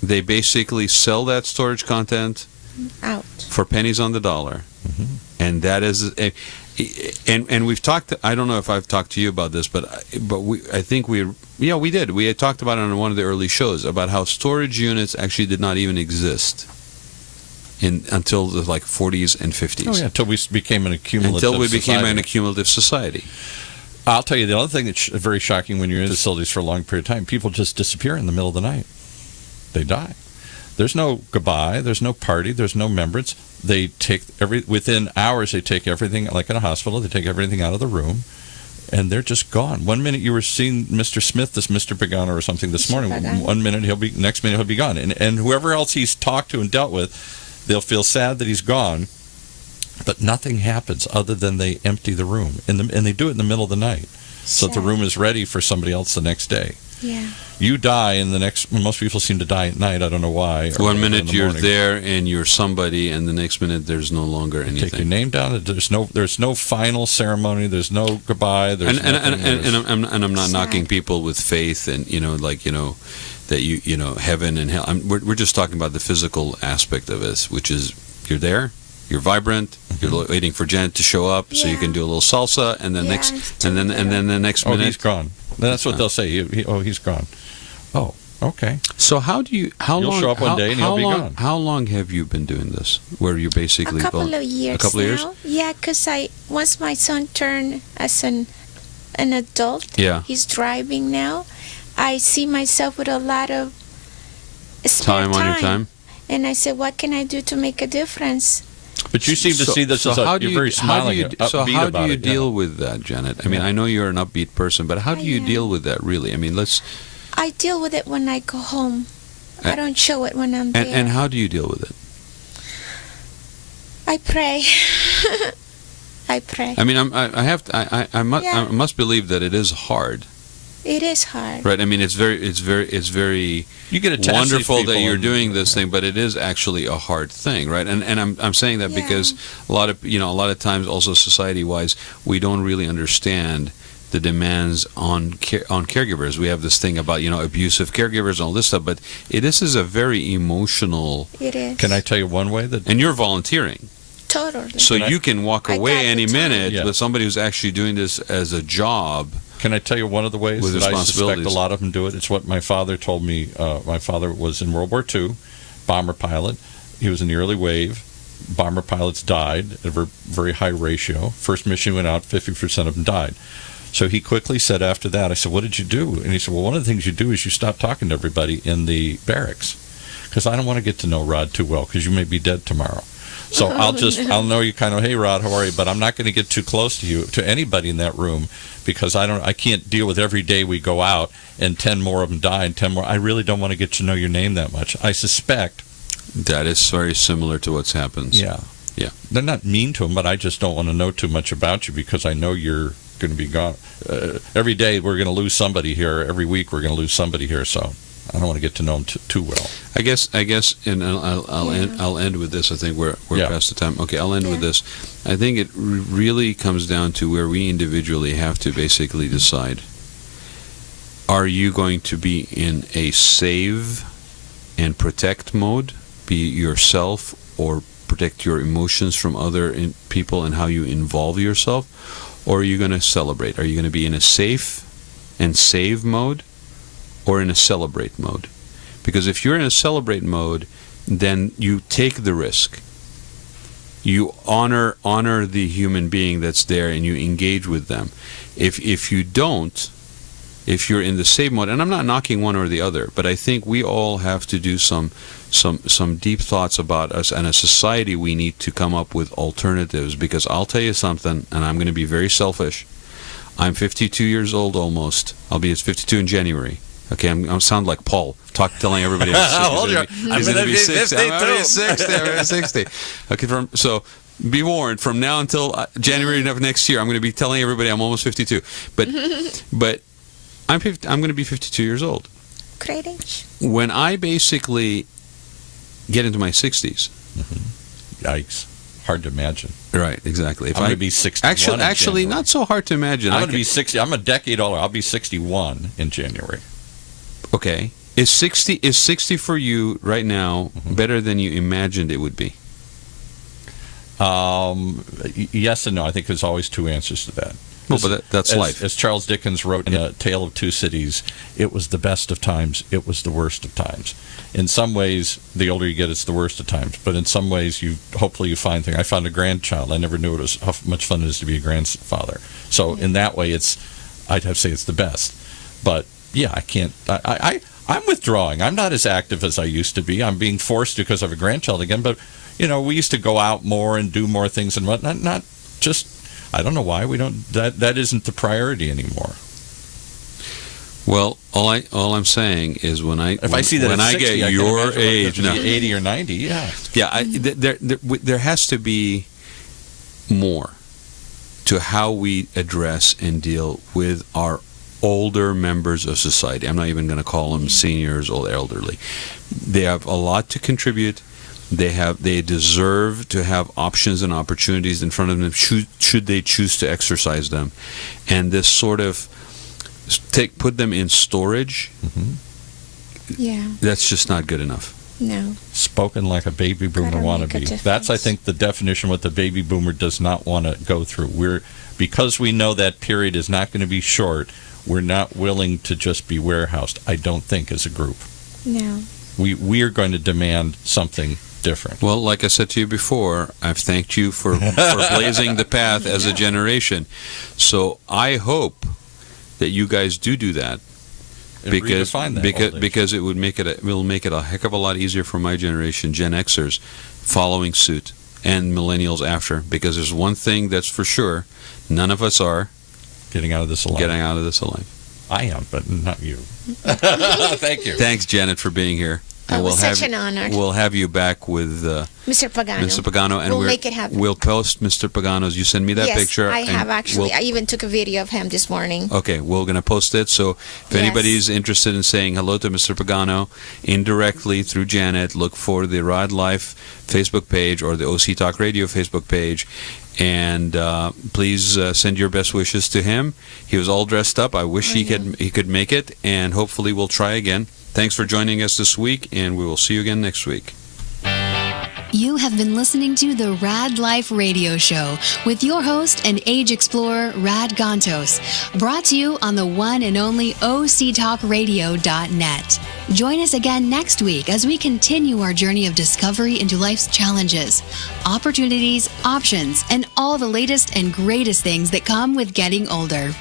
They basically sell that storage content out for pennies on the dollar. And that is and we've talked, I don't know if I've talked to you about this, but I think we did. We had talked about it on one of the early shows about how storage units actually did not even exist until the 40s and 50s. Oh yeah, until we became an accumulative society. I'll tell you the other thing that's very shocking when you're in facilities for a long period of time, people just disappear in the middle of the night. They die. There's no goodbye. There's no party. There's no remembrance. They take within hours. They take everything, like in a hospital. They take everything out of the room, and they're just gone. 1 minute you were seeing Mr. Smith, this Mr. Pagano or something this morning. Pagano. 1 minute next minute he'll be gone, and whoever else he's talked to and dealt with, they'll feel sad that he's gone, but nothing happens other than they empty the room, and they do it in the middle of the night, so that the room is ready for somebody else the next day. Yeah. You die in the next. Most people seem to die at night. I don't know why. 1 minute you're there and you're somebody, and the next minute there's no longer anything. Take your name down. There's no final ceremony. There's no goodbye. There's and I'm not knocking people with faith and that heaven and hell. We're just talking about the physical aspect of it, which is you're there. You're vibrant. You're waiting for Janet to show up so you can do a little salsa, and then the next minute he's gone. That's what they'll say. He's gone. Oh, okay. So how long? You'll show up one day and he'll be gone. How long have you been doing this? Where you basically a couple of years. A couple of years? Yeah, because once my son turned as an adult, he's driving now. I see myself with a lot of spare time on your time, and I said, what can I do to make a difference? But you seem to see this as you're very smiling. So how do you deal with that, Janet? I mean, I know you're an upbeat person, but how do you deal with that, really? I mean, I deal with it when I go home. I don't show it when I'm there. And how do you deal with it? I pray. I pray. I mean, I must believe that it is hard. It is hard. Right. I mean, it's very you get wonderful that you're doing this thing, but it is actually a hard thing, right? And I'm saying that because a lot of times also society-wise, we don't really understand the demands on caregivers. We have this thing about abusive caregivers and all this stuff, but this is a very emotional. It is. Can I tell you one way that? And you're volunteering. Totally. So you can walk away any minute with somebody who's actually doing this as a job. Can I tell you one of the ways that I suspect a lot of them do it? It's what my father told me. My father was in World War II, bomber pilot. He was in the early wave. Bomber pilots died at a very high ratio. First mission went out, 50% of them died. So he quickly said after that, I said, what did you do? And he said, well, one of the things you do is you stop talking to everybody in the barracks, because I don't want to get to know Rod too well, because you may be dead tomorrow. So I'll know you kind of, hey, Rod, how are you? But I'm not going to get too close to anybody in that room, because I can't deal with every day we go out and 10 more of them die and 10 more. I really don't want to get to know your name that much. I suspect That is very similar to what's happened. Yeah. Yeah. They're not mean to them, but I just don't want to know too much about you because I know you're going to be gone. Every day we're going to lose somebody here. Every week we're going to lose somebody here. So I don't want to get to know them too well. I guess, and I'll end with this. I think we're past the time. Okay, I'll end with this. I think it really comes down to where we individually have to basically decide: are you going to be in a save and protect mode, be yourself, or protect your emotions from other people and how you involve yourself, or are you going to celebrate? Are you going to be in a safe and save mode, or in a celebrate mode? Because if you're in a celebrate mode, then you take the risk. You honor the human being that's there, and you engage with them. If you don't, if you're in the save mode, and I'm not knocking one or the other, but I think we all have to do some deep thoughts about us, and as a society we need to come up with alternatives. Because I'll tell you something, and I'm going to be very selfish. I'm 52 years old almost. I'll be 52 in January. Okay, I'm sound like Paul, telling everybody I'm going to be 60. I'm already 60. I'm already 60. Okay, so be warned, from now until January of next year, I'm going to be telling everybody I'm almost 52. But I'm going to be 52 years old. Great age. When I basically get into my 60s. Yikes. Hard to imagine. Right, exactly. I'm going to be 61 Actually, not so hard to imagine. I'm going to be 60. I'm a decade older. I'll be 61 in January. Okay. Is 60 for you right now better than you imagined it would be? Yes and no. I think there's always two answers to that. Well, but that's life. As Charles Dickens wrote in A Tale of Two Cities, it was the best of times, it was the worst of times. In some ways, the older you get, it's the worst of times. But in some ways, hopefully you find things. I found a grandchild. I never knew how much fun it is to be a grandfather. So in that way, I'd have to say it's the best. But yeah, I can't. I'm withdrawing. I'm not as active as I used to be. I'm being forced to because I have a grandchild again. But we used to go out more and do more things and whatnot. Not just. I don't know why we don't. That isn't the priority anymore. Well, all I'm saying is when I get your age, 80 or 90, yeah. There has to be more to how we address and deal with our older members of society. I'm not even going to call them seniors or elderly. They have a lot to contribute. They deserve to have options and opportunities in front of them should they choose to exercise them. And this sort of put them in storage, that's just not good enough. No. Spoken like a baby boomer wannabe. That's, I think, the definition of what the baby boomer does not want to go through. Because we know that period is not going to be short, we're not willing to just be warehoused, I don't think, as a group. No. We are going to demand something different. Well, like I said to you before, I've thanked you for blazing the path as a generation. So I hope that you guys do that, because it will make it a heck of a lot easier for my generation, Gen Xers, following suit, and millennials after. Because there's one thing that's for sure: none of us are getting out of this alive. I am, but not you. Thank you. Thanks, Janet, for being here. It was such an honor. We'll have you back with Mr. Pagano, and we'll make it happen. We'll post Mr. Pagano's. You send me that picture. I have actually. I even took a video of him this morning. Okay, we're going to post it. So if anybody's interested in saying hello to Mr. Pagano indirectly through Janet, look for the Raad Life Facebook page or the OC Talk Radio Facebook page. And please send your best wishes to him. He was all dressed up. I wish he could make it, and hopefully we'll try again. Thanks for joining us this week, and we will see you again next week. You have been listening to the Rad Life Radio Show with your host and age explorer, Rad Gantos, brought to you on the one and only OCTalkRadio.net. Join us again next week as we continue our journey of discovery into life's challenges, opportunities, options, and all the latest and greatest things that come with getting older.